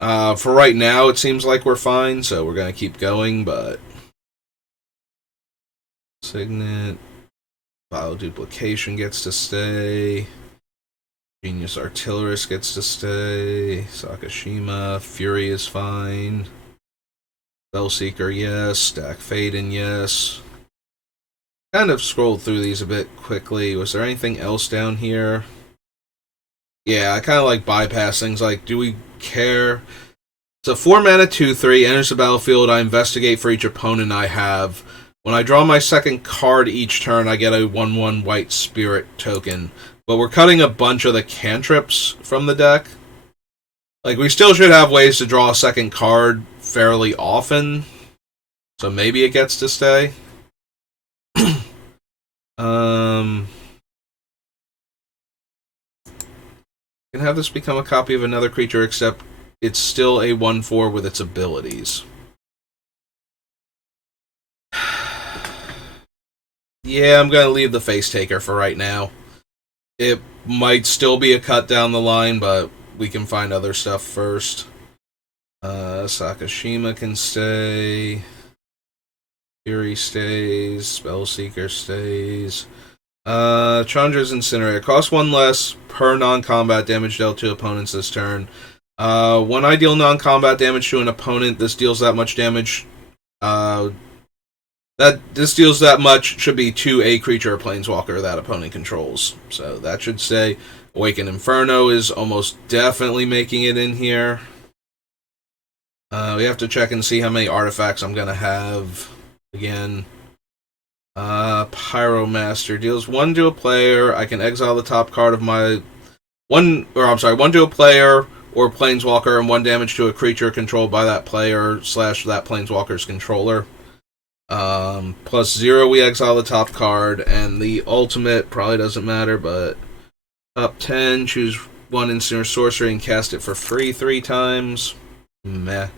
For right now, it seems like we're fine, so we're going to keep going, but... Signet... Bioduplication gets to stay. Genius Artillerist gets to stay. Sakashima. Fury is fine. Spellseeker, yes. Stack Faden, yes. Kind of scrolled through these a bit quickly. Was there anything else down here? Yeah, I kind of like bypass things like, do we care? So 4 mana 2/3 enters the battlefield. I investigate for each opponent I have. When I draw my second card each turn, I get a 1/1 white spirit token. But we're cutting a bunch of the cantrips from the deck. Like, we still should have ways to draw a second card fairly often. So maybe it gets to stay. Can have this become a copy of another creature, except it's still a 1/4 with its abilities. Yeah, I'm gonna leave the Face Taker for right now. It might still be a cut down the line, but we can find other stuff first. Sakashima can stay. Fury stays. Spellseeker stays. Chandra's Incinerator. Costs one less per non-combat damage dealt to opponents this turn. When I deal non-combat damage to an opponent, this deals that much damage. This deals that much should be to a creature or planeswalker that opponent controls. So that should stay. Awakened Inferno is almost definitely making it in here. We have to check and see how many artifacts I'm gonna have. Again, Pyromaster deals 1 to a player. I can exile the top card of my 1 to a player or planeswalker and 1 damage to a creature controlled by that player / that planeswalker's controller. +0, we exile the top card, and the ultimate probably doesn't matter, but top 10, choose 1 instant or sorcery and cast it for free 3 times. Meh.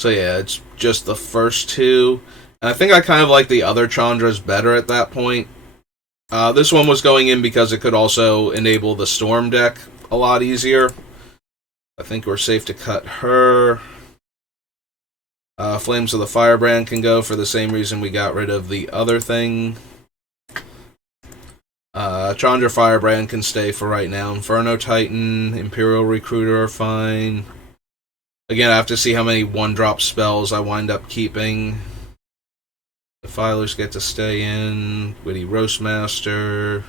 So yeah, it's just the first 2. And I think I kind of like the other Chandras better at that point. This one was going in because it could also enable the Storm deck a lot easier. I think we're safe to cut her. Flames of the Firebrand can go for the same reason we got rid of the other thing. Chandra Firebrand can stay for right now. Inferno Titan, Imperial Recruiter are fine. Again, I have to see how many 1-drop spells I wind up keeping. The Filers get to stay in. Witty Roastmaster.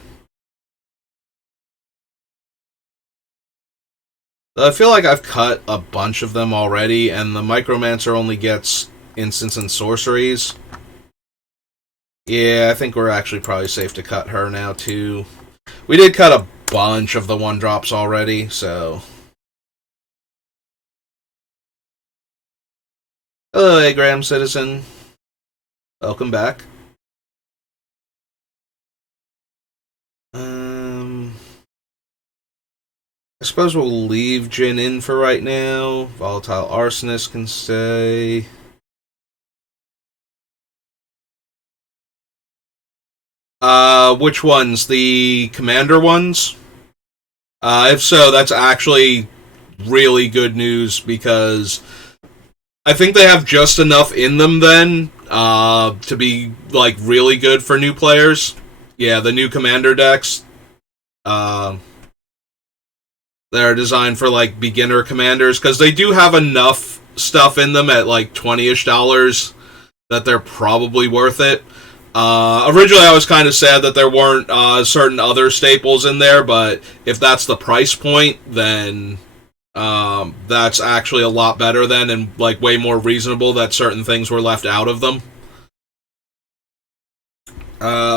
I feel like I've cut a bunch of them already, and the Micromancer only gets instants and sorceries. Yeah, I think we're actually probably safe to cut her now, too. We did cut a bunch of the 1-drops already, so... Hello, Agram Citizen. Welcome back. I suppose we'll leave Jin in for right now. Volatile Arsonist can stay. Which ones? The Commander ones? If so, that's actually really good news because I think they have just enough in them then to be like really good for new players. Yeah, the new Commander decks. They're designed for like beginner commanders because they do have enough stuff in them at like $20-ish that they're probably worth it. Originally, I was kind of sad that there weren't certain other staples in there, but if that's the price point, then that's actually a lot better then, and like way more reasonable that certain things were left out of them.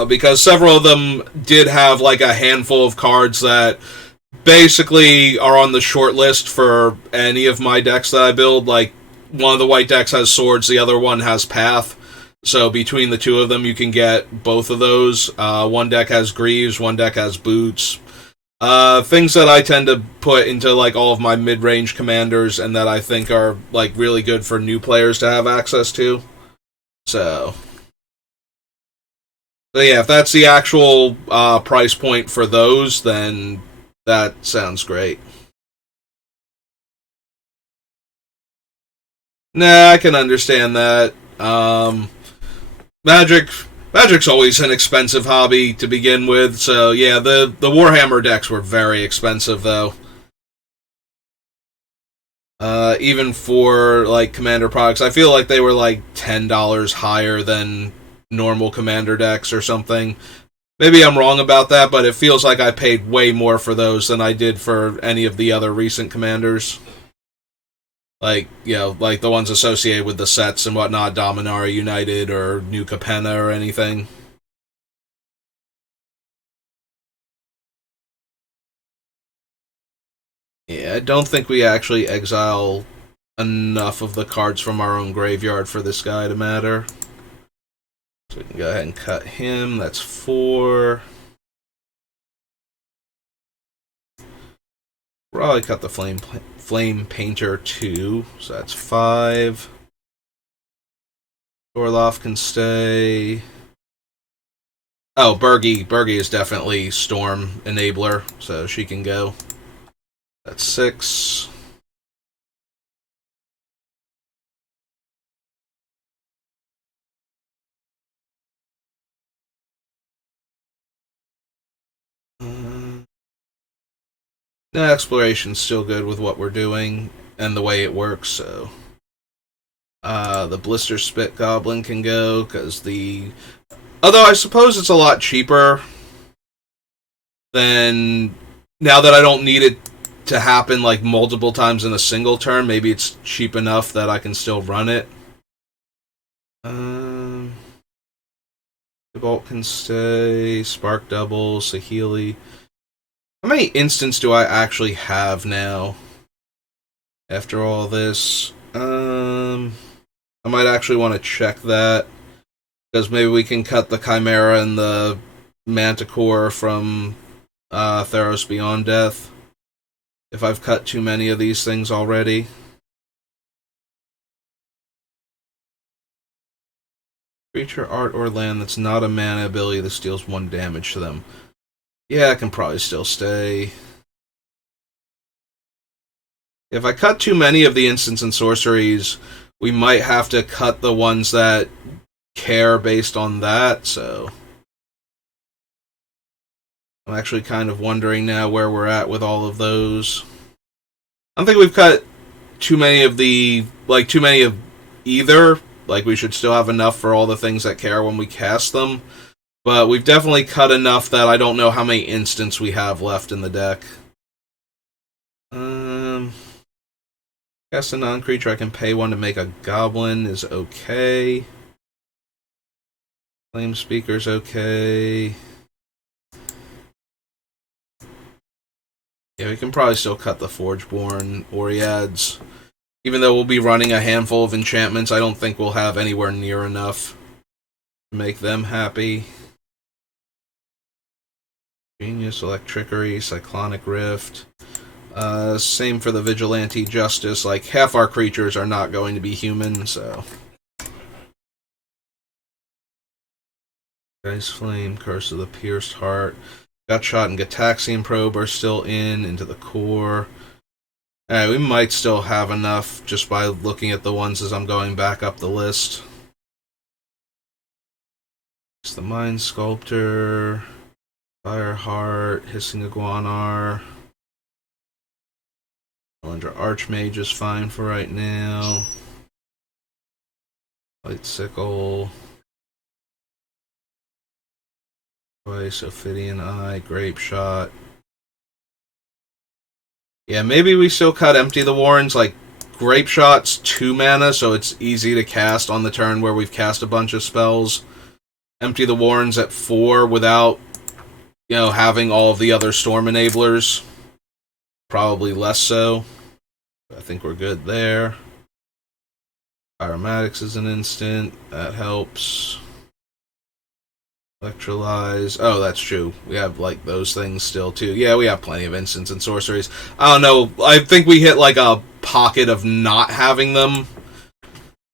Because several of them did have like a handful of cards that basically are on the short list for any of my decks that I build. Like, one of the white decks has swords, the other one has path. So between the two of them, you can get both of those. One deck has greaves, one deck has boots. Things that I tend to put into like all of my mid-range commanders and that I think are like really good for new players to have access to. So yeah, if that's the actual price point for those, then that sounds great. Nah, I can understand that. Magic's always an expensive hobby to begin with, so yeah, the Warhammer decks were very expensive though. Even for like Commander products, I feel like they were like $10 higher than normal Commander decks or something. Maybe I'm wrong about that, but it feels like I paid way more for those than I did for any of the other recent Commanders. Like, you know, like the ones associated with the sets and whatnot, Dominaria United or New Capenna or anything. Yeah, I don't think we actually exile enough of the cards from our own graveyard for this guy to matter. So we can go ahead and cut him. That's 4. Probably cut the Flame Painter 2, so that's 5. Orloff can stay. Oh, Bergie. Bergie is definitely Storm Enabler, so she can go. That's 6. The exploration's still good with what we're doing and the way it works, so. The Blister Spit Goblin can go, because the. Although I suppose it's a lot cheaper than. Now that I don't need it to happen like multiple times in a single turn, maybe it's cheap enough that I can still run it. The Bolt can stay. Spark Double, Saheeli. How many instants do I actually have now? After all this, I might actually want to check that, because maybe we can cut the Chimera and the Manticore from Theros Beyond Death if I've cut too many of these things already. Creature, art, or land that's not a mana ability that deals 1 damage to them. Yeah, I can probably still stay. If I cut too many of the instants and sorceries, we might have to cut the ones that care based on that, so. I'm actually kind of wondering now where we're at with all of those. I don't think we've cut too many of too many of either. Like, we should still have enough for all the things that care when we cast them. But we've definitely cut enough that I don't know how many instants we have left in the deck. Cast a non-creature, I can pay 1 to make a goblin is okay. Flame Speaker's okay. Yeah, we can probably still cut the Forgeborn Oreads. Even though we'll be running a handful of enchantments, I don't think we'll have anywhere near enough to make them happy. Genius, Electrickery, Cyclonic Rift. Same for the Vigilante Justice. Like, half our creatures are not going to be human, so. Ice Flame, Curse of the Pierced Heart. Gutshot and Gataxian Probe are still into the core. Alright, we might still have enough just by looking at the ones as I'm going back up the list. It's the Mind Sculptor, Fireheart, Hissing Iguanar. Elendra Archmage is fine for right now. Light Sickle. Twice, Ophidian Eye, Grape Shot. Yeah, maybe we still cut Empty the Warrens. Like, Grape Shot's 2 mana, so it's easy to cast on the turn where we've cast a bunch of spells. Empty the Warrens at 4 without, having all of the other Storm Enablers. Probably less so. I think we're good there. Aromatics is an instant. That helps. Electrolyze. Oh, that's true. We have, those things still, too. Yeah, we have plenty of instants and sorceries. I don't know. I think we hit, a pocket of not having them.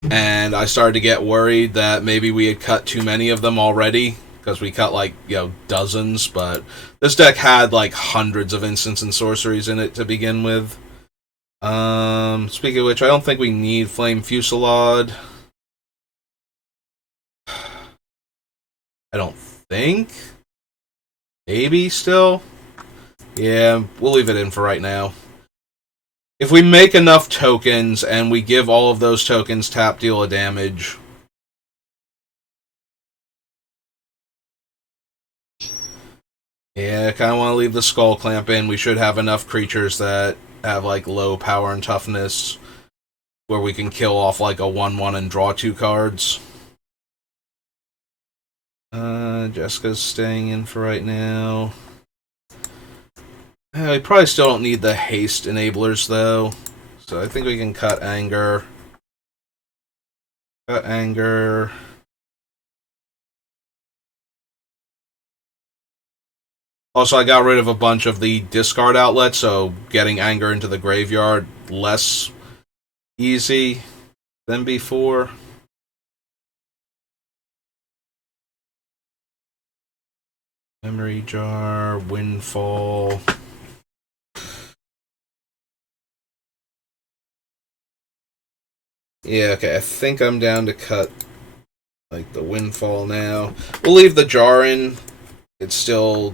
And I started to get worried that maybe we had cut too many of them already. Because we cut, dozens. But this deck had, hundreds of instants and sorceries in it to begin with. Speaking of which, I don't think we need Flame Fusillade. I don't think. Maybe still. Yeah, we'll leave it in for right now. If we make enough tokens and we give all of those tokens tap deal a damage. Yeah, I kind of want to leave the Skull Clamp in. We should have enough creatures that have low power and toughness where we can kill off a 1/1 and draw 2 cards. Jessica's staying in for right now. We probably still don't need the haste enablers though. So I think we can cut Anger. Cut Anger. Also, I got rid of a bunch of the discard outlets, so getting Anger into the graveyard less easy than before. Memory jar, windfall. Yeah, okay, I think I'm down to cut, like, the windfall now. We'll leave the jar in. It's still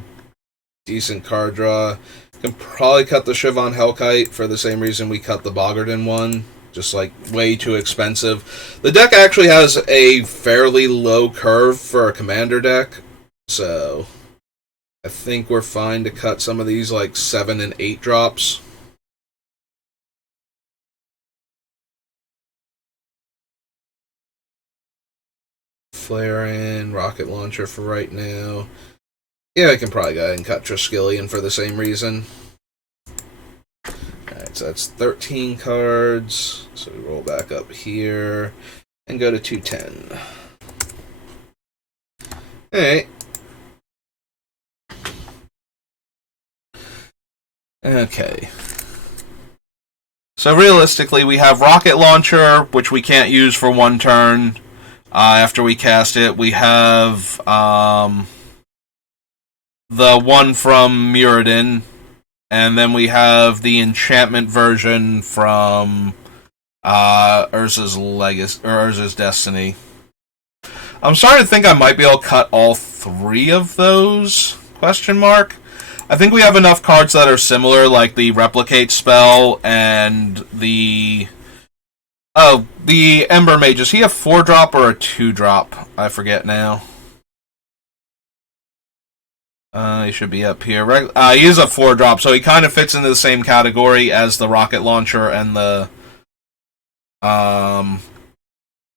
decent card draw. Can probably cut the Shivon Hellkite for the same reason we cut the Bogarden one. Just, like, way too expensive. The deck actually has a fairly low curve for a commander deck, so I think we're fine to cut some of these, like, 7 and 8 drops. Flare in, rocket launcher for right now. Yeah, I can probably go ahead and cut Triskelion for the same reason. Alright, so that's 13 cards. So we roll back up here and go to 210. Alright. Okay. So realistically, we have rocket launcher, which we can't use for one turn. After we cast it, we have the one from Muradin, and then we have the enchantment version from Urza's Legacy or Urza's Destiny. I'm starting to think I might be able to cut all 3 of those? Question mark. I think we have enough cards that are similar, like the Replicate spell and the... Oh, the Ember Mage. Does he have 4-drop or a 2-drop? I forget now. He should be up here. He is a 4-drop, so he kind of fits into the same category as the Rocket Launcher and the...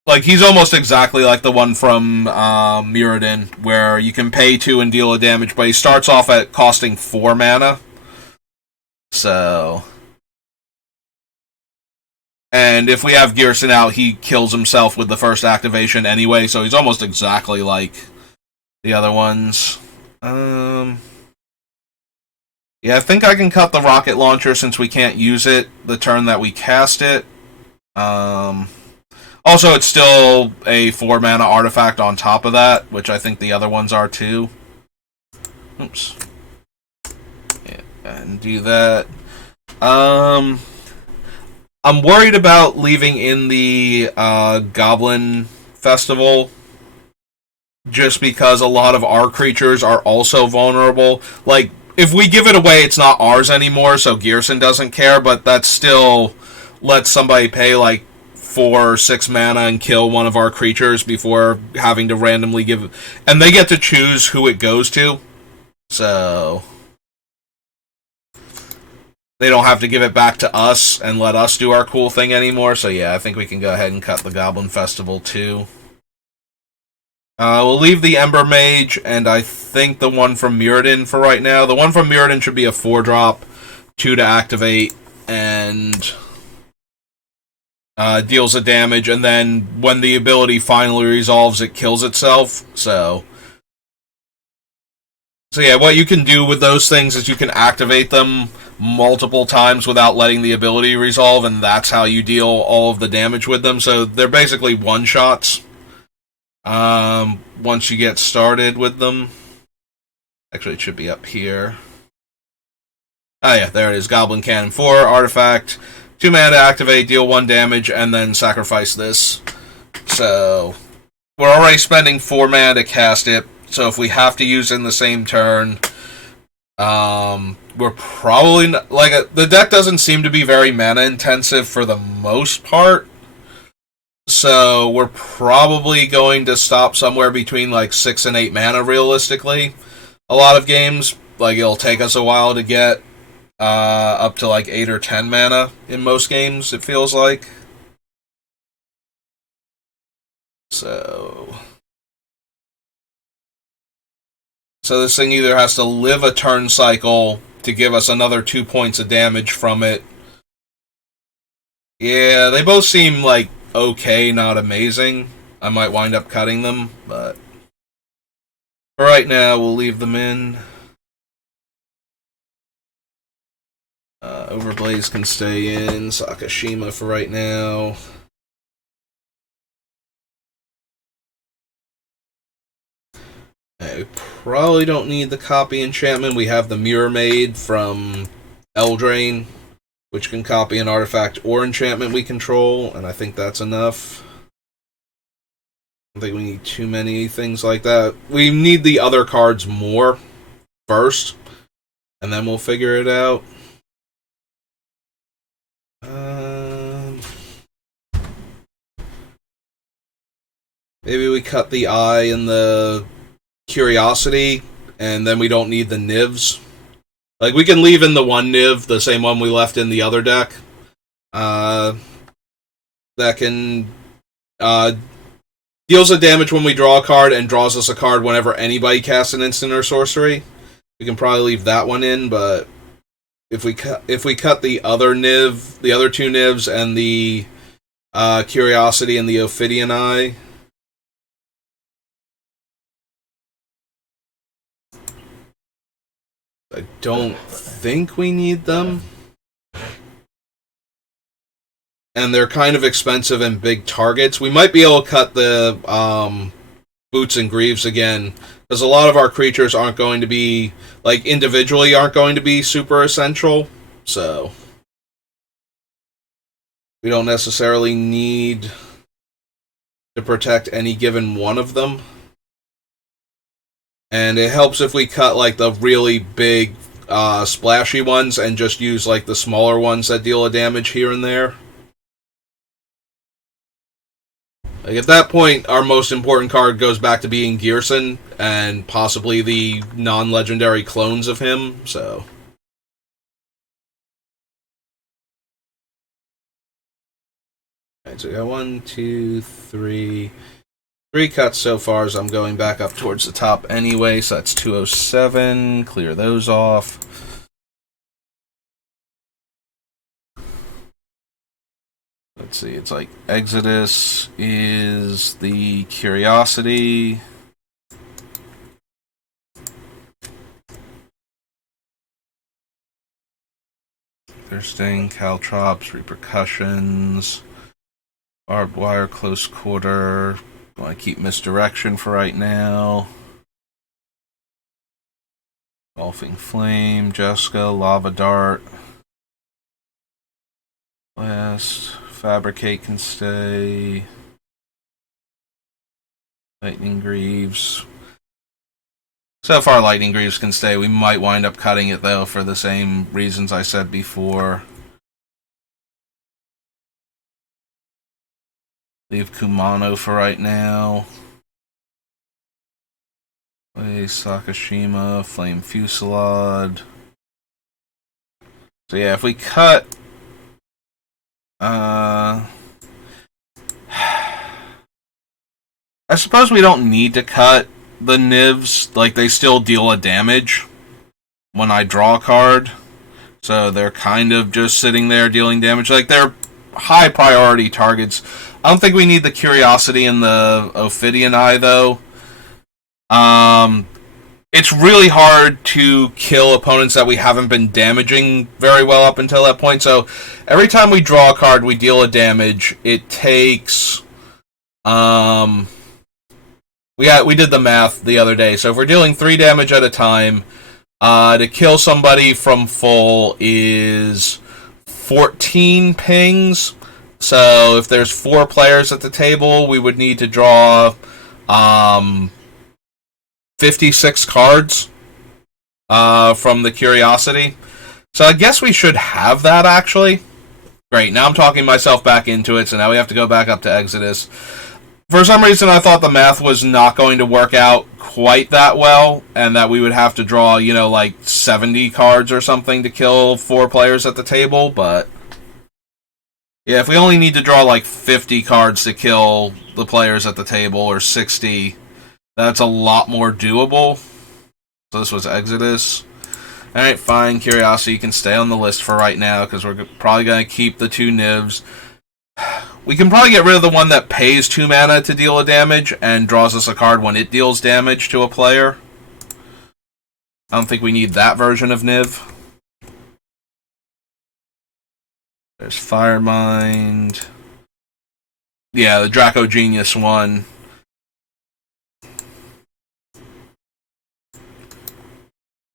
Like, he's almost exactly like the one from Muradin, where you can pay 2 and deal a damage, but he starts off at costing 4 mana. So... And if we have Ghyrson out, he kills himself with the first activation anyway, so he's almost exactly like the other ones. Yeah, I think I can cut the rocket launcher since we can't use it the turn that we cast it. Also, it's still a 4-mana artifact on top of that, which I think the other ones are too. Oops. Yeah, and do that. I'm worried about leaving in the Goblin Festival, just because a lot of our creatures are also vulnerable. Like, if we give it away, it's not ours anymore, so Ghyrson doesn't care, but that still lets somebody pay, like, 4 or 6 mana and kill one of our creatures before having to randomly give... And they get to choose who it goes to, so... They don't have to give it back to us and let us do our cool thing anymore. So yeah, I think we can go ahead and cut the Goblin Festival too. We'll leave the Ember Mage and I think the one from Muradin for right now. The one from Muradin should be a 4-drop, 2 to activate, and deals a damage. And then when the ability finally resolves, it kills itself. So yeah, what you can do with those things is you can activate them multiple times without letting the ability resolve, and that's how you deal all of the damage with them. So they're basically one-shots once you get started with them. Actually, it should be up here. Oh yeah, there it is. Goblin Cannon 4, artifact, 2 mana to activate, deal 1 damage, and then sacrifice this. So we're already spending 4 mana to cast it, so if we have to use it in the same turn, we're probably not, like, the deck doesn't seem to be very mana intensive for the most part, so we're probably going to stop somewhere between like 6 and 8 mana realistically. A lot of games, like, it'll take us a while to get up to like 8 or 10 mana in most games, it feels like. So this thing either has to live a turn cycle to give us another 2 points of damage from it. Yeah, they both seem like okay, not amazing. I might wind up cutting them, but for right now, we'll leave them in. Overblaze can stay in. Sakashima for right now. We probably don't need the copy enchantment. We have the Mirror Maid from Eldraine, which can copy an artifact or enchantment we control, and I think that's enough. I don't think we need too many things like that. We need the other cards more first, and then we'll figure it out. Maybe we cut the eye and the curiosity, and then we don't need the nivs. Like, we can leave in the one niv, the same one we left in the other deck. That can deals a damage when we draw a card and draws us a card whenever anybody casts an instant or sorcery. We can probably leave that one in, but if we cut the other niv, the other two nivs, and the curiosity and the Ophidian Eye. I don't think we need them. And they're kind of expensive and big targets. We might be able to cut the Boots and Greaves again, because a lot of our creatures aren't going to be, like, individually aren't going to be super essential, so we don't necessarily need to protect any given one of them. And it helps if we cut, like, the really big, splashy ones and just use, like, the smaller ones that deal a damage here and there. Like, at that point, our most important card goes back to being Ghyrson, and possibly the non-legendary clones of him, so... Alright, so we got 1, 2, 3... 3 cuts so far as I'm going back up towards the top anyway, so that's 207. Clear those off. Let's see, it's like Exodus is the Curiosity. Thirsting, Caltrops, Repercussions, Barbed Wire, Close Quarter. I want to keep Misdirection for right now. Golfing Flame, Jessica, Lava Dart. Blast, Fabricate can stay. Lightning Greaves. So far, Lightning Greaves can stay. We might wind up cutting it, though, for the same reasons I said before. Leave Kumano for right now. Play Sakashima, Flame Fusillade. So yeah, if we cut... I suppose we don't need to cut the nivs. Like, they still deal a damage when I draw a card. So they're kind of just sitting there dealing damage. Like, they're high priority targets. I don't think we need the Curiosity and the Ophidian Eye, though. It's really hard to kill opponents that we haven't been damaging very well up until that point. So every time we draw a card, we deal a damage. It takes... we did the math the other day. So if we're dealing 3 damage at a time, to kill somebody from full is 14 pings. So if there's 4 players at the table, we would need to draw 56 cards from the Curiosity. So I guess we should have that, actually. Great, now I'm talking myself back into it, so now we have to go back up to Exodus. For some reason, I thought the math was not going to work out quite that well, and that we would have to draw, you know, like 70 cards or something to kill 4 players at the table, but... yeah, if we only need to draw like 50 cards to kill the players at the table, or 60, that's a lot more doable. So this was Exodus. Alright, fine. Curiosity can stay on the list for right now, because we're probably going to keep the 2 nivs. We can probably get rid of the one that pays 2 mana to deal a damage, and draws us a card when it deals damage to a player. I don't think we need that version of niv. There's Firemind. Yeah, the Draco Genius one.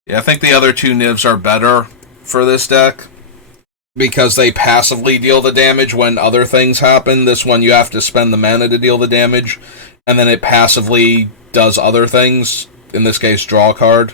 Yeah, I think the other two Nivs are better for this deck because they passively deal the damage when other things happen. This one, you have to spend the mana to deal the damage, and then it passively does other things. In this case, draw a card.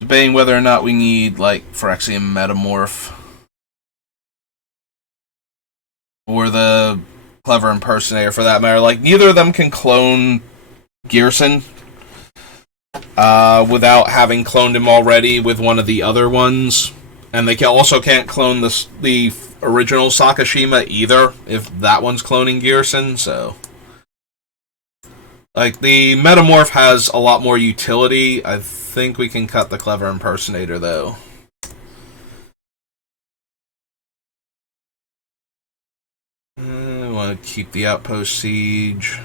Debating whether or not we need, like, Phyrexian Metamorph. Or the Clever Impersonator, for that matter. Like, neither of them can clone Ghyrson without having cloned him already with one of the other ones. And they also can't clone the original Sakashima either, if that one's cloning Ghyrson, so... Like, the Metamorph has a lot more utility. I think we can cut the Clever Impersonator, though. I want to keep the Outpost Siege.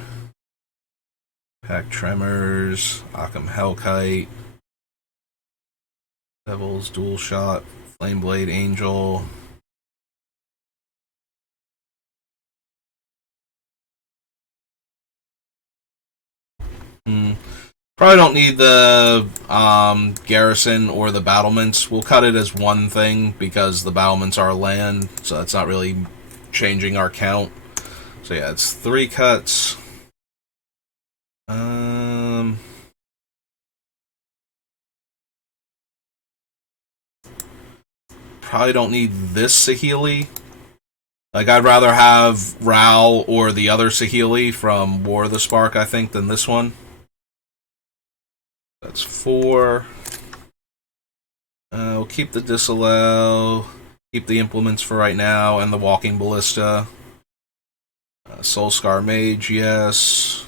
Pack Tremors. Occam Hellkite. Devil's Dual Shot. Flameblade Angel. Probably don't need the Ghyrson or the battlements. We'll cut it as one thing because the battlements are land, so it's not really changing our count. So yeah, it's 3 cuts. Probably don't need this Saheeli. Like, I'd rather have Ral or the other Saheeli from War of the Spark, I think, than this one. That's 4. We'll keep the Disallow. Keep the Implements for right now, and the Walking Ballista. Soulscar Mage, yes.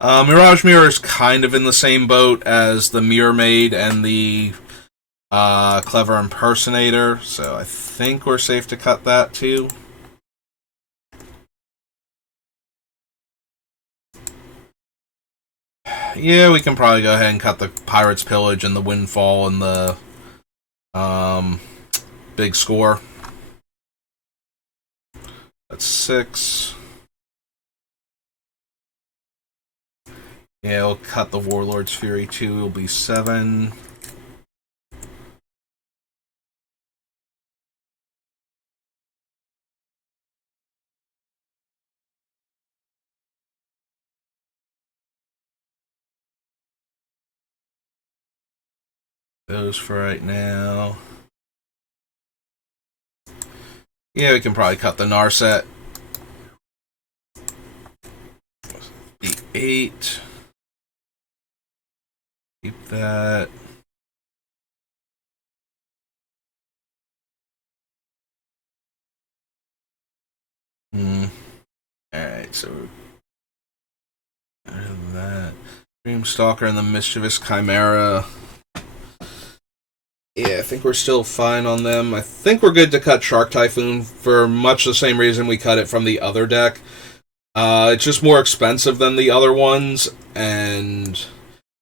Mirage Mirror is kind of in the same boat as the Mirror Maid and the Clever Impersonator, so I think we're safe to cut that too. Yeah, we can probably go ahead and cut the Pirate's Pillage and the Windfall and the Big Score. That's 6. Yeah, we'll cut the Warlord's Fury too. It'll be 7. Those for right now. Yeah, we can probably cut the Narset. Be 8. Keep that. Alright, so that. Dreamstalker and the Mischievous Chimera. Yeah, I think we're still fine on them. I think we're good to cut Shark Typhoon for much the same reason we cut it from the other deck. It's just more expensive than the other ones, and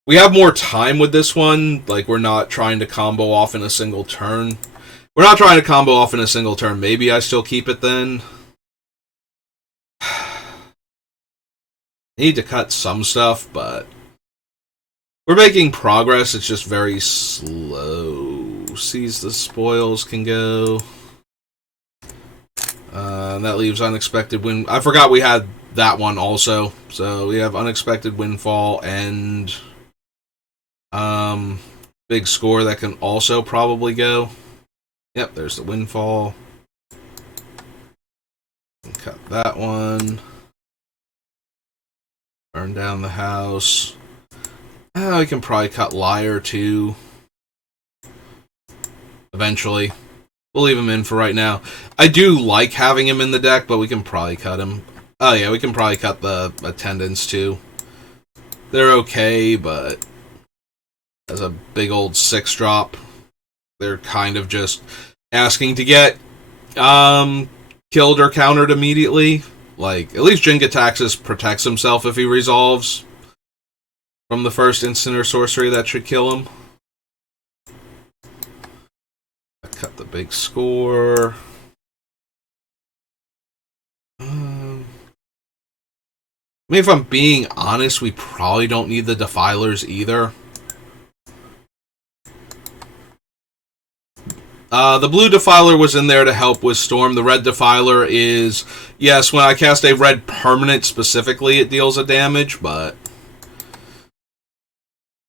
we have more time with this one. Like, we're not trying to combo off in a single turn. We're not trying to combo off in a single turn. Maybe I still keep it then. Need to cut some stuff, but we're making progress. It's just very slow. Seize the Spoils can go. That leaves Unexpected Wind. I forgot we had that one also. So we have Unexpected Windfall and Big Score that can also probably go. Yep, there's the Windfall. Cut that one. Burn down the house. We can probably cut Liar too. Eventually. We'll leave him in for right now. I do like having him in the deck, but we can probably cut him. Oh yeah, we can probably cut the Attendants too. They're okay, but as a big old 6-drop, they're kind of just asking to get killed or countered immediately. Like, at least Jin Gitaxis protects himself if he resolves. from the first instant or sorcery that should kill him. Cut the big score. I mean, if I'm being honest, we probably don't need the Defilers either. The blue Defiler was in there to help with Storm. The red Defiler is, yes, when I cast a red permanent specifically, it deals a damage, but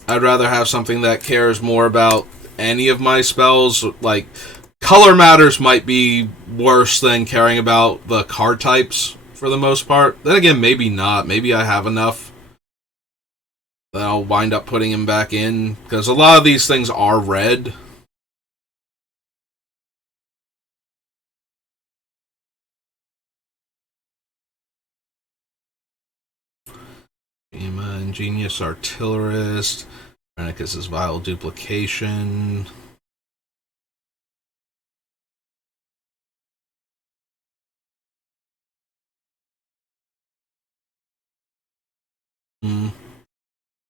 I'd rather have something that cares more about any of my spells. Like, color matters might be worse than caring about the card types for the most part. Then again, maybe not. Maybe I have enough that I'll wind up putting him back in, because a lot of these things are red. Ingenious Artillerist. Granicus's Vile Duplication. I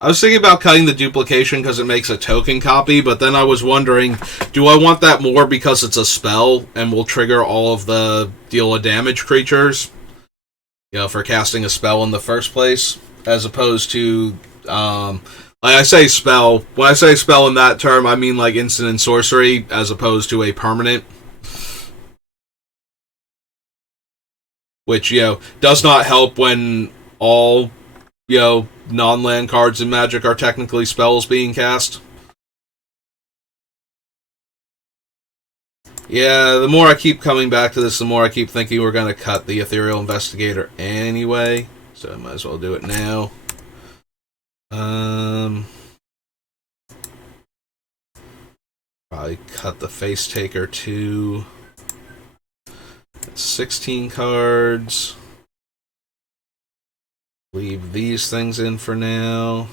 was thinking about cutting the duplication because it makes a token copy, but then I was wondering, do I want that more because it's a spell and will trigger all of the deal a damage creatures, you know, for casting a spell in the first place, as opposed to, like I say spell, when I say spell in that term, I mean like instant and sorcery, as opposed to a permanent. Which, you know, does not help when all, you know, non-land cards in Magic are technically spells being cast. Yeah, the more I keep coming back to this, the more I keep thinking we're going to cut the Ethereal Investigator anyway. So I might as well do it now. Probably cut the Face Taker too. That's 16 cards. Leave these things in for now.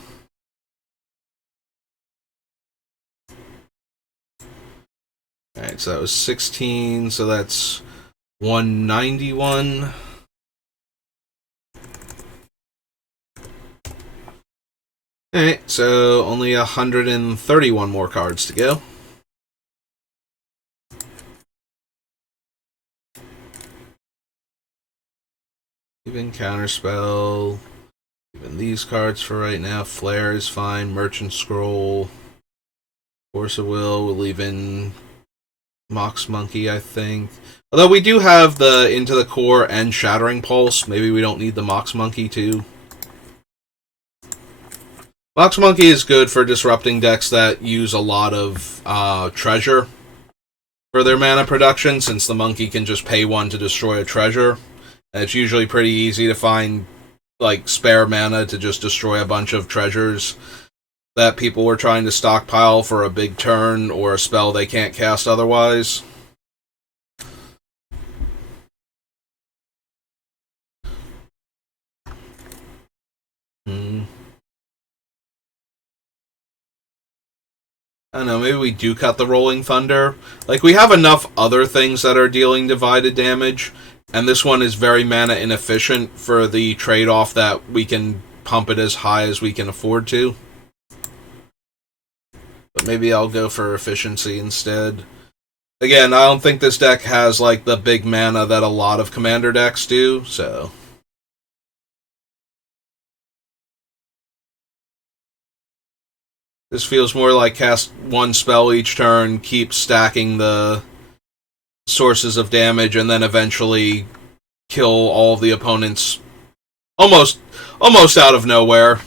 Alright, so that was 16, so that's 191. Alright, so only 131 more cards to go. Even Counterspell. Even these cards for right now. Flare is fine. Merchant Scroll. Force of Will. We'll leave in Mox Monkey, I think. Although we do have the Into the Core and Shattering Pulse. Maybe we don't need the Mox Monkey too. Mox Monkey is good for disrupting decks that use a lot of treasure for their mana production, since the monkey can just pay one to destroy a treasure. And it's usually pretty easy to find, like, spare mana to just destroy a bunch of treasures that people were trying to stockpile for a big turn or a spell they can't cast otherwise. I don't know, maybe we do cut the Rolling Thunder. Like, we have enough other things that are dealing divided damage, and this one is very mana inefficient for the trade-off that we can pump it as high as we can afford to. But maybe I'll go for efficiency instead. Again, I don't think this deck has, like, the big mana that a lot of Commander decks do, so... This feels more like cast one spell each turn, keep stacking the sources of damage, and then eventually kill all of the opponents almost out of nowhere.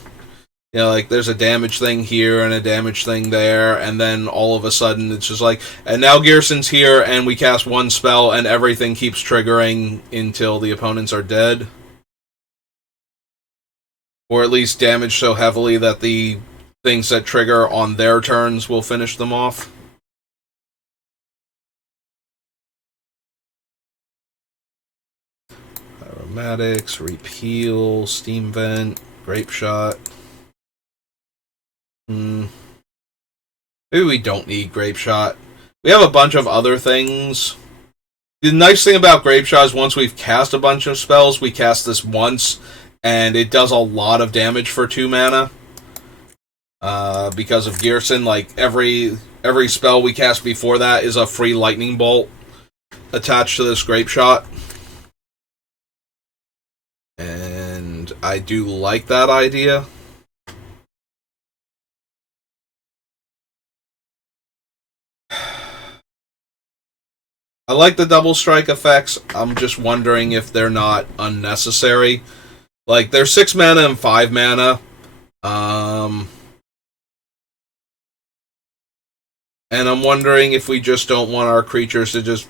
You know, like, there's a damage thing here and a damage thing there, and then all of a sudden it's just like, and now Ghyrson's here, and we cast one spell, and everything keeps triggering until the opponents are dead. Or at least damaged so heavily that the things that trigger on their turns will finish them off. Aromatics, Repeal, Steam Vent, Grape Shot. Maybe we don't need Grape Shot. We have a bunch of other things. The nice thing about Grape Shot is once we've cast a bunch of spells, we cast this once, and it does a lot of damage for 2 mana. because of Ghyrson. Like, every spell we cast before that is a free lightning bolt attached to this grape shot. And I do like that idea. I like the double strike effects. I'm just wondering if they're not unnecessary. Like, they're 6 mana and 5 mana. And I'm wondering if we just don't want our creatures to just...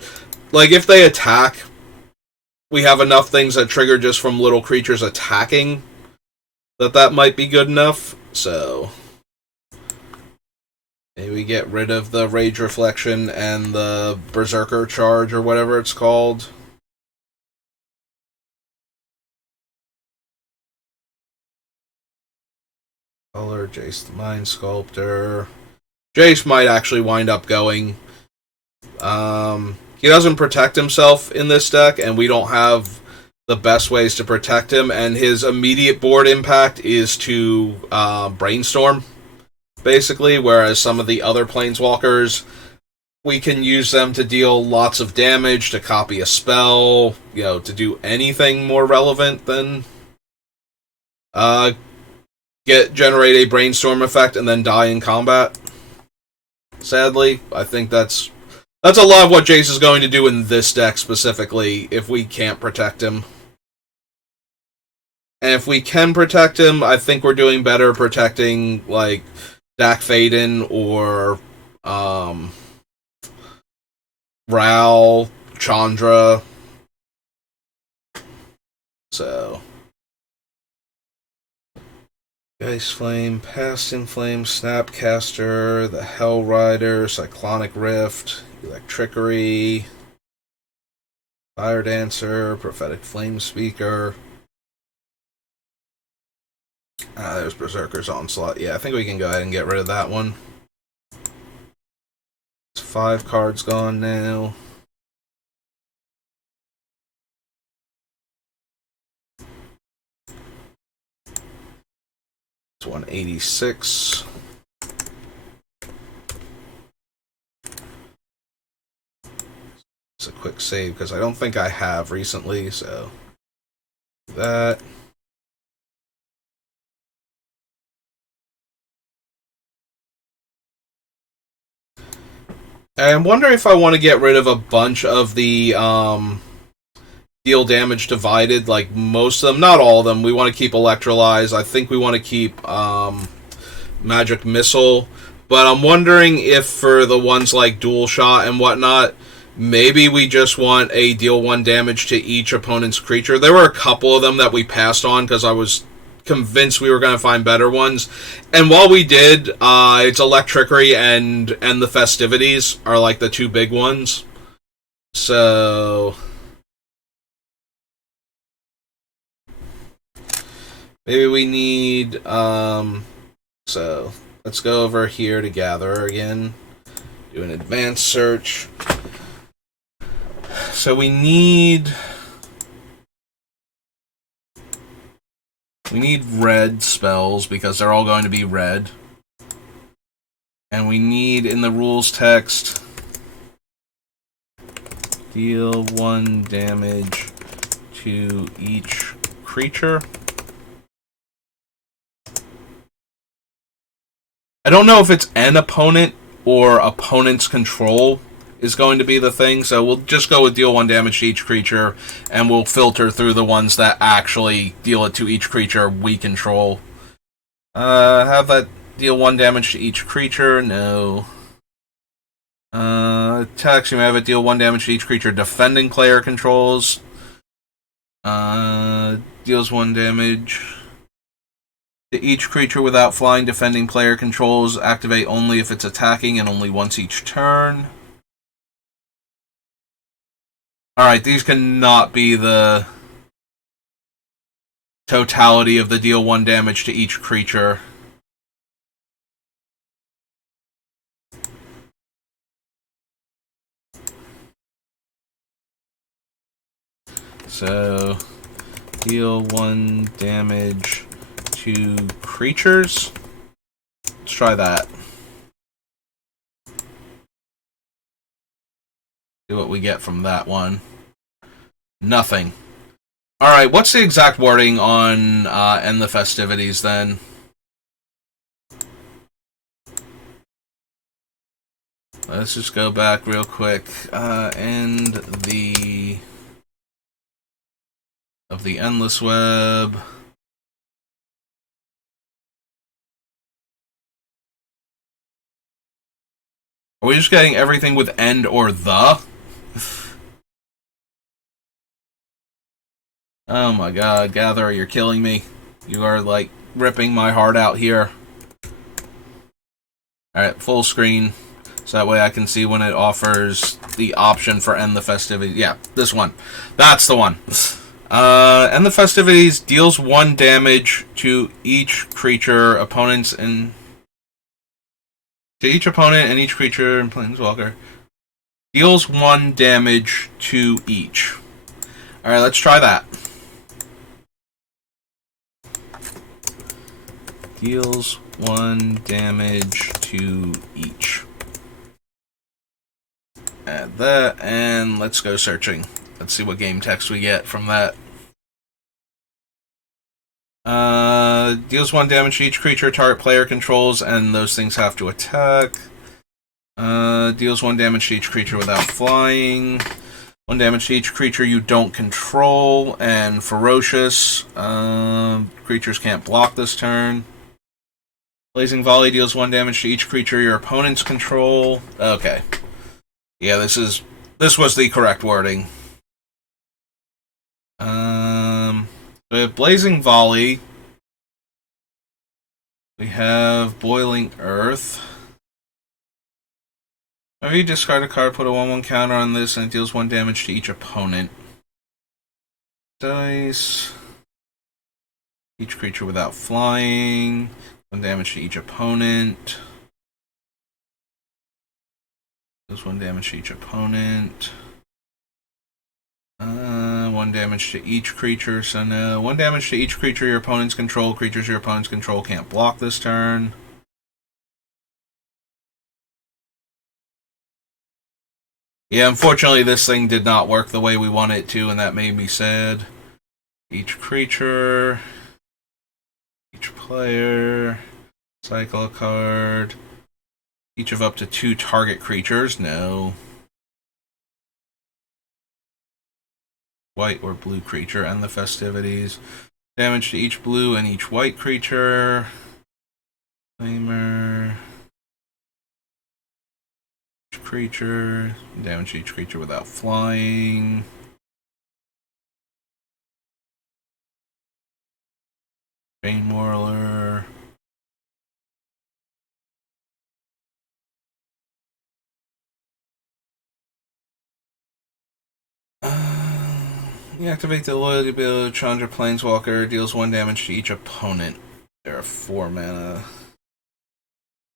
Like, if they attack, we have enough things that trigger just from little creatures attacking, that might be good enough. So maybe we get rid of the Rage Reflection and the Berserker Charge, or whatever it's called. Color, Jace the Mind Sculptor. Jace might actually wind up going. He doesn't protect himself in this deck, and we don't have the best ways to protect him, and his immediate board impact is to Brainstorm, basically, whereas some of the other Planeswalkers, we can use them to deal lots of damage, to copy a spell, to do anything more relevant than generate a Brainstorm effect and then die in combat. Sadly, I think that's a lot of what Jace is going to do in this deck specifically, if we can't protect him. And if we can protect him, I think we're doing better protecting, like, Dak Faden or Ral, Chandra. So, Ice Flame, Past in Flame, Snapcaster, the Hell Rider, Cyclonic Rift, Electrickery, Fire Dancer, Prophetic Flame Speaker. There's Berserker's Onslaught. Yeah, I think we can go ahead and get rid of that one. It's 5 cards gone now. It's 186. It's a quick save because I don't think I have recently, so that. I'm wondering if I want to get rid of a bunch of the deal damage divided, like most of them, not all of them. We want to keep Electrolyze. I think we want to keep Magic Missile. But I'm wondering if for the ones like Dual Shot and whatnot, maybe we just want a deal 1 damage to each opponent's creature. There were a couple of them that we passed on because I was convinced we were going to find better ones. And while we did, it's Electrickery and the Festivities are like the 2 big ones. So maybe we need... so let's go over here to Gather again. Do an advanced search. So we need red spells because they're all going to be red. And we need, in the rules text, deal 1 damage to each creature. I don't know if it's an opponent or opponent's control is going to be the thing, so we'll just go with deal 1 damage to each creature, and we'll filter through the ones that actually deal it to each creature we control. Have that deal 1 damage to each creature? No. Attacks, you may have it deal 1 damage to each creature defending player controls. Deals 1 damage to each creature without flying defending player controls. Activate only if it's attacking and only once each turn. Alright, these cannot be the totality of the deal 1 damage to each creature. So, deal 1 damage to creatures. Let's try that. See what we get from that one. Nothing. Alright, what's the exact wording on End the Festivities, then? Let's just go back real quick. End the... of the Endless Web. Are we just getting everything with end or the? Oh my god, Gatherer, you're killing me. You are, like, ripping my heart out here. Alright, full screen. So that way I can see when it offers the option for End the Festivities. Yeah, this one. That's the one. End the Festivities deals 1 damage to each creature, opponents, and... to each opponent and each creature in Planeswalker. Deals 1 damage to each. Alright, let's try that. Deals 1 damage to each. Add that, and let's go searching. Let's see what game text we get from that. Deals 1 damage to each creature target player controls, and those things have to attack. Deals 1 damage to each creature without flying. 1 damage to each creature you don't control, and ferocious. Creatures can't block this turn. Blazing Volley deals 1 damage to each creature your opponents control. Okay. Yeah, this was the correct wording. We have Blazing Volley. We have Boiling Earth. Whenever you discard a card, put a 1/1 counter on this, and it deals 1 damage to each opponent. Dice. Each creature without flying. 1 damage to each opponent. Does 1 damage to each opponent. 1 damage to each creature, so no. 1 damage to each creature your opponents control. Creatures your opponents control can't block this turn. Yeah, unfortunately this thing did not work the way we wanted it to, and that made me sad. Each creature. Each player. Cycle a card. Each of up to 2 target creatures. No. White or blue creature and the festivities. Damage to each blue and each white creature. Flamer. Each creature. Damage to each creature without flying. Bane Whirler. You activate the loyalty ability of Chandra Planeswalker, deals 1 damage to each opponent. There are 4 mana.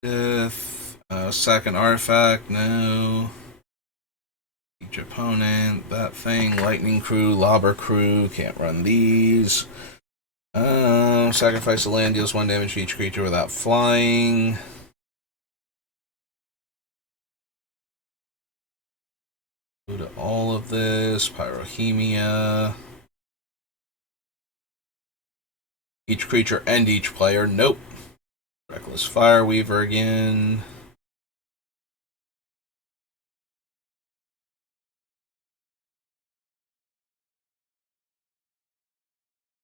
Death. Sack an artifact, no. Each opponent, that thing, Lightning Crew, Lobber Crew, can't run these. Sacrifice a land, deals 1 damage to each creature without flying. Go to all of this. Pyrohemia. Each creature and each player. Nope. Reckless Fireweaver again.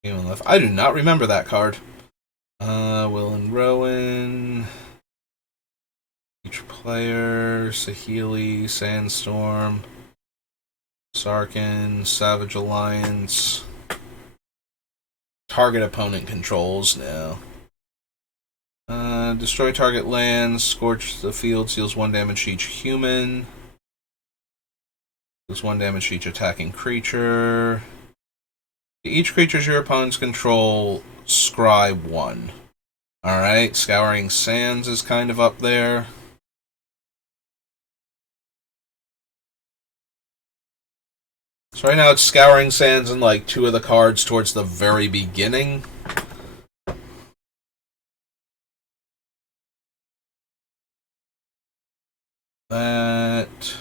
Game left. I do not remember that card. Will and Rowan. Each player. Saheeli. Sandstorm. Sarkhan, Savage Alliance. Target opponent controls, no. Destroy target lands, scorch the field, deals 1 damage to each human. Deals 1 damage to each attacking creature. Each creatures your opponents control, scry 1. Alright, Scouring Sands is kind of up there. So right now it's Scouring Sands and like 2 of the cards towards the very beginning. that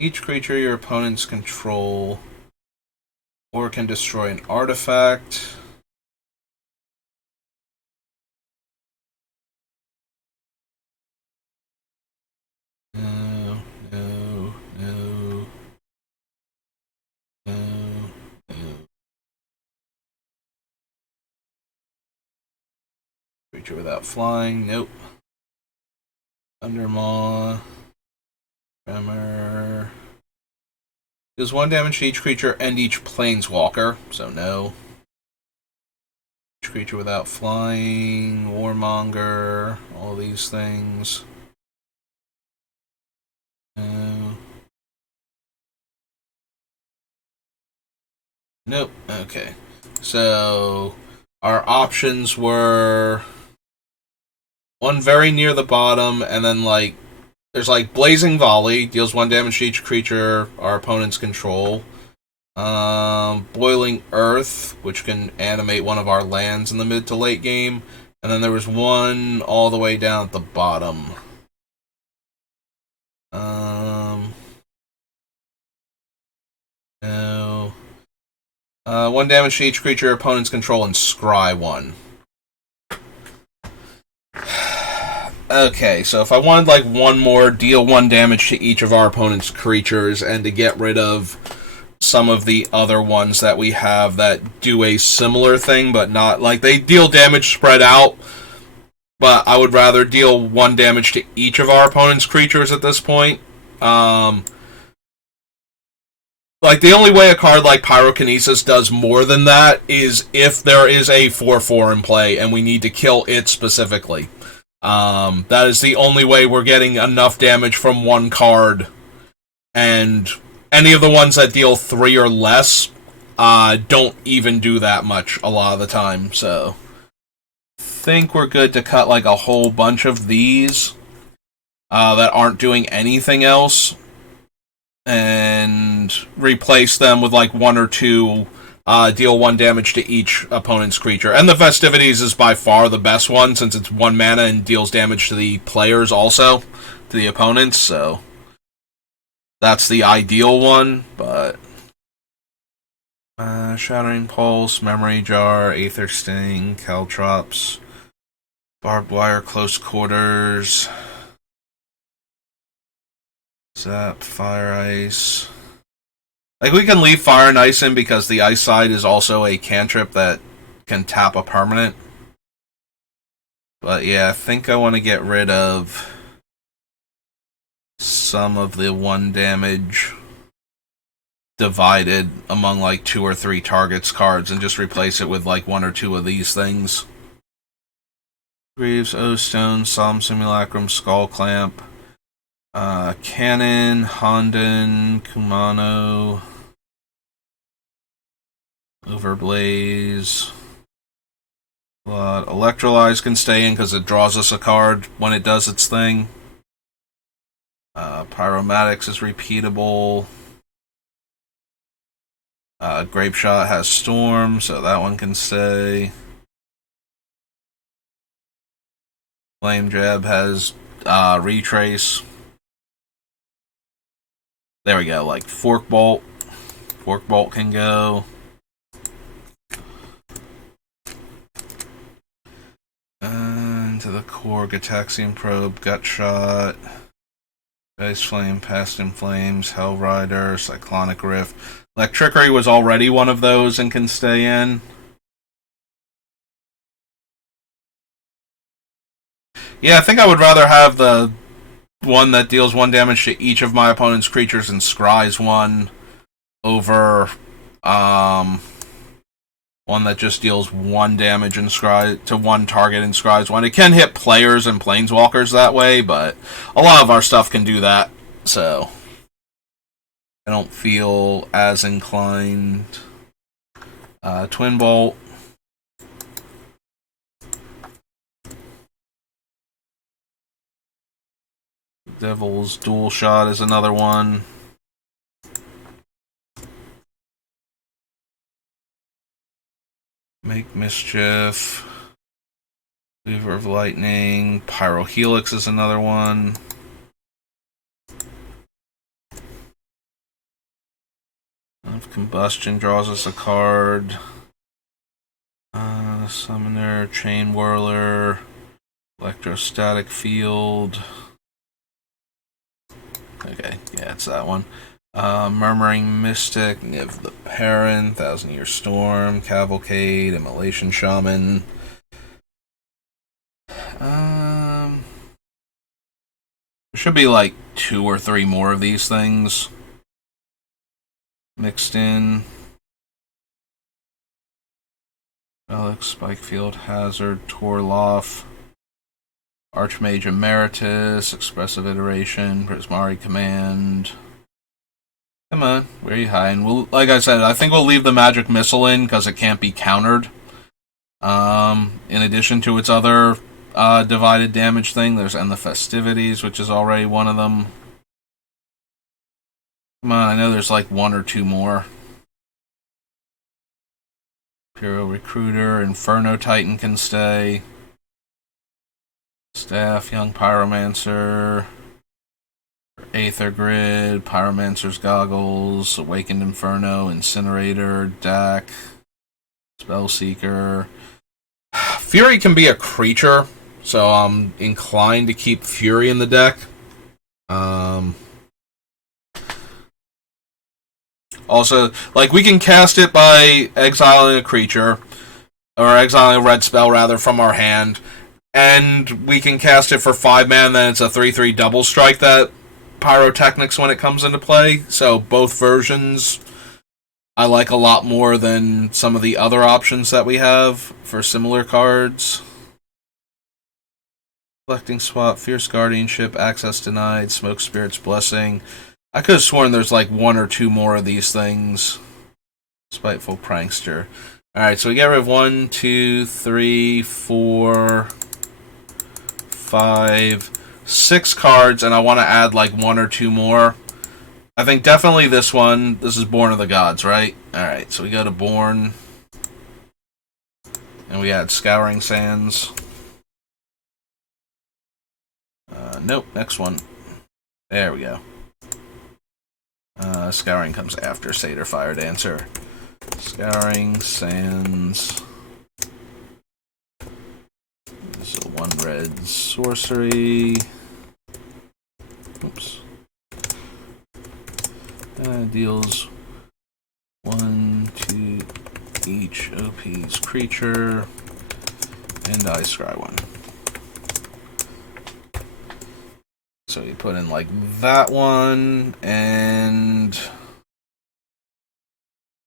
each creature your opponents control or can destroy an artifact. No, no, no, no, no. Creature without flying, nope. Undermaw. Tremor. Deals 1 damage to each creature and each planeswalker, so no. Each creature without flying, Warmonger, all these things. No. Nope. Okay. So our options were one very near the bottom, and then like there's like Blazing Volley, deals 1 damage to each creature our opponents control. Boiling Earth, which can animate one of our lands in the mid to late game. And then there was one all the way down at the bottom. No. 1 damage to each creature your opponents control and scry 1. Okay, so if I wanted like one more, deal 1 damage to each of our opponent's creatures, and to get rid of some of the other ones that we have that do a similar thing, but not like they deal damage spread out. But I would rather deal 1 damage to each of our opponent's creatures at this point. Like the only way a card like Pyrokinesis does more than that is if there is a 4/4 in play and we need to kill it specifically. That is the only way we're getting enough damage from one card. And any of the ones that deal 3 or less don't even do that much a lot of the time. So I think we're good to cut like a whole bunch of these that aren't doing anything else, and replace them with like 1 or 2 deal 1 damage to each opponent's creature. And the Festivities is by far the best one, since it's 1 mana and deals damage to the players also, to the opponents, so that's the ideal one. But Shattering Pulse, Memory Jar, Aether Sting, Caltrops, Barbed Wire, Close Quarters, Zap, Fire Ice. Like, we can leave Fire and Ice in because the Ice side is also a cantrip that can tap a permanent. But yeah, I think I want to get rid of some of the 1 damage divided among like 2 or 3 targets cards and just replace it with like 1 or 2 of these things. Greaves, O-Stone, Solemn Simulacrum, Skull Clamp, Cannon, Honden, Kumano, Overblaze. Electrolyze can stay in because it draws us a card when it does its thing. Pyromatics is repeatable. Grape Shot has Storm, so that one can stay. Flame Jab has Retrace. There we go, like Fork Bolt. Fork Bolt can go. Into the core, Gataxian Probe, Gut Shot, Ice Flame, Past in Flames, Hell Rider, Cyclonic Rift. Electrickery was already one of those and can stay in. Yeah, I think I would rather have the one that deals 1 damage to each of my opponent's creatures and scries 1 over one that just deals 1 damage and scry to 1 target and scries 1. It can hit players and planeswalkers that way, but a lot of our stuff can do that, so I don't feel as inclined. Twin Bolt. Devil's Dual Shot is another one. Make Mischief. Weaver of Lightning. Pyrohelix is another one. Combustion draws us a card. Summoner, Chain Whirler, Electrostatic Field. Okay, yeah, it's that one. Murmuring Mystic, Niv the Parent, Thousand Year Storm, Cavalcade, Immolation Shaman. There should be like 2 or 3 more of these things mixed in. Relic, Spikefield, Hazard, Torloff, Archmage Emeritus, Expressive Iteration, Prismari Command. Come on, where are you hiding? We'll, like I said, I think we'll leave the Magic Missile in because it can't be countered. In addition to its other divided damage thing, there's End the Festivities, which is already one of them. Come on, I know there's like 1 or 2 more. Imperial Recruiter, Inferno Titan can stay. Staff, Young Pyromancer, Aether Grid, Pyromancer's Goggles, Awakened Inferno, Incinerator, Dak, Spellseeker. Fury can be a creature, so I'm inclined to keep Fury in the deck. Also, like, we can cast it by exiling a creature, or exiling a red spell, rather, from our hand, and we can cast it for 5 mana, then it's a 3/3 double strike that Pyrotechnics when it comes into play. So both versions I like a lot more than some of the other options that we have for similar cards. Collecting Swap, Fierce Guardianship, Access Denied, Smoke Spirit's Blessing. I could have sworn there's like 1 or 2 more of these things. Spiteful Prankster. Alright, so we get rid of 1, 2, 3, 4, 5, 6 cards, and I want to add like 1 or 2 more. I think definitely this one. This is Born of the Gods, right? Alright, so we go to Born. And we add Scouring Sands. Nope, next one. There we go. Scouring comes after Satyr Fire Dancer. Scouring Sands. This is a 1 red sorcery. Oops. Deals 1 to each OP's creature. And I scry 1. So you put in like that one, and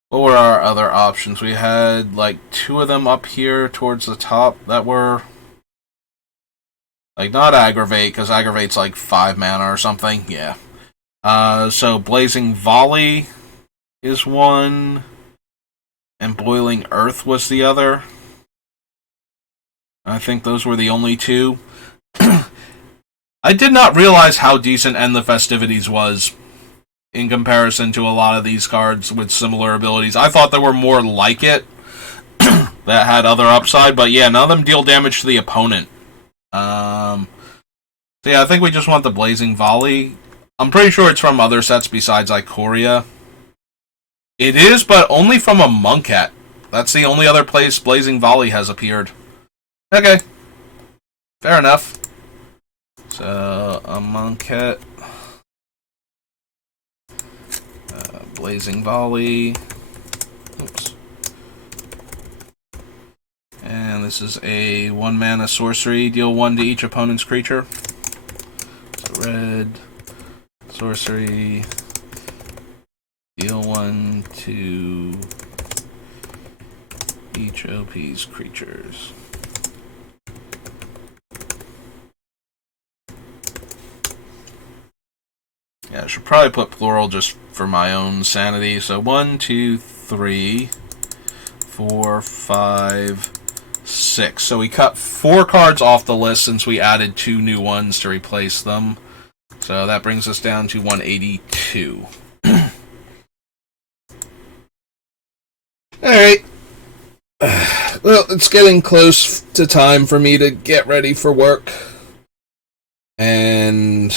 what were our other options? We had like 2 of them up here towards the top that were like not Aggravate, because Aggravate's like 5 mana or something. Yeah. So Blazing Volley is one, and Boiling Earth was the other. I think those were the only 2. I did not realize how decent End the Festivities was in comparison to a lot of these cards with similar abilities. I thought there were more like it that had other upside, but yeah, none of them deal damage to the opponent. So yeah, I think we just want the Blazing Volley. I'm pretty sure it's from other sets besides Ikoria. It is, but only from a Monket. That's the only other place Blazing Volley has appeared. Okay. Fair enough. So, a Monket, Blazing Volley, oops, and this is a 1 mana sorcery, deal 1 to each opponent's creature. So red, sorcery, deal 1 to each OP's creatures. Yeah, I should probably put plural just for my own sanity. So 1, 2, 3, 4, 5, 6. So we cut 4 cards off the list since we added 2 new ones to replace them. So that brings us down to 182. Alright. Well, it's getting close to time for me to get ready for work. And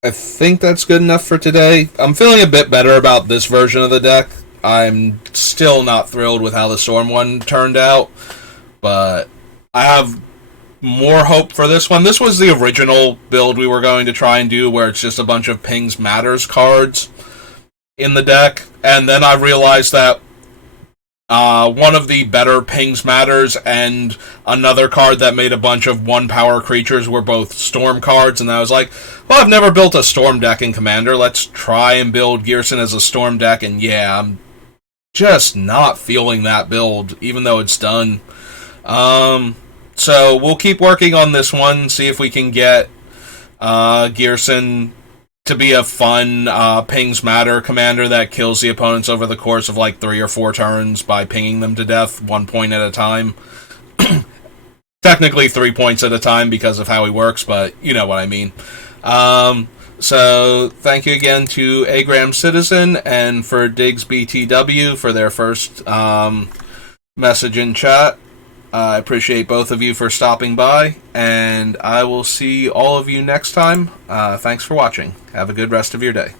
I think that's good enough for today. I'm feeling a bit better about this version of the deck I'm still not thrilled with how the Storm one turned out, but I have more hope for this one. This was the original build we were going to try and do, where it's just a bunch of Pings Matters cards in the deck, and then I realized that one of the better Pings Matters and another card that made a bunch of 1-power creatures were both Storm cards, and I was like, well, I've never built a Storm deck in Commander. Let's try and build Ghyrson as a Storm deck, and yeah, I'm just not feeling that build, even though it's done. So we'll keep working on this one, see if we can get Ghyrson to be a fun Pings Matter commander that kills the opponents over the course of like 3 or 4 turns by pinging them to death 1 point at a time. Technically 3 points at a time because of how he works, but you know what I mean. So thank you again to Agram Citizen and for Diggs BTW for their first message in chat. I appreciate both of you for stopping by, and I will see all of you next time. Thanks for watching. Have a good rest of your day.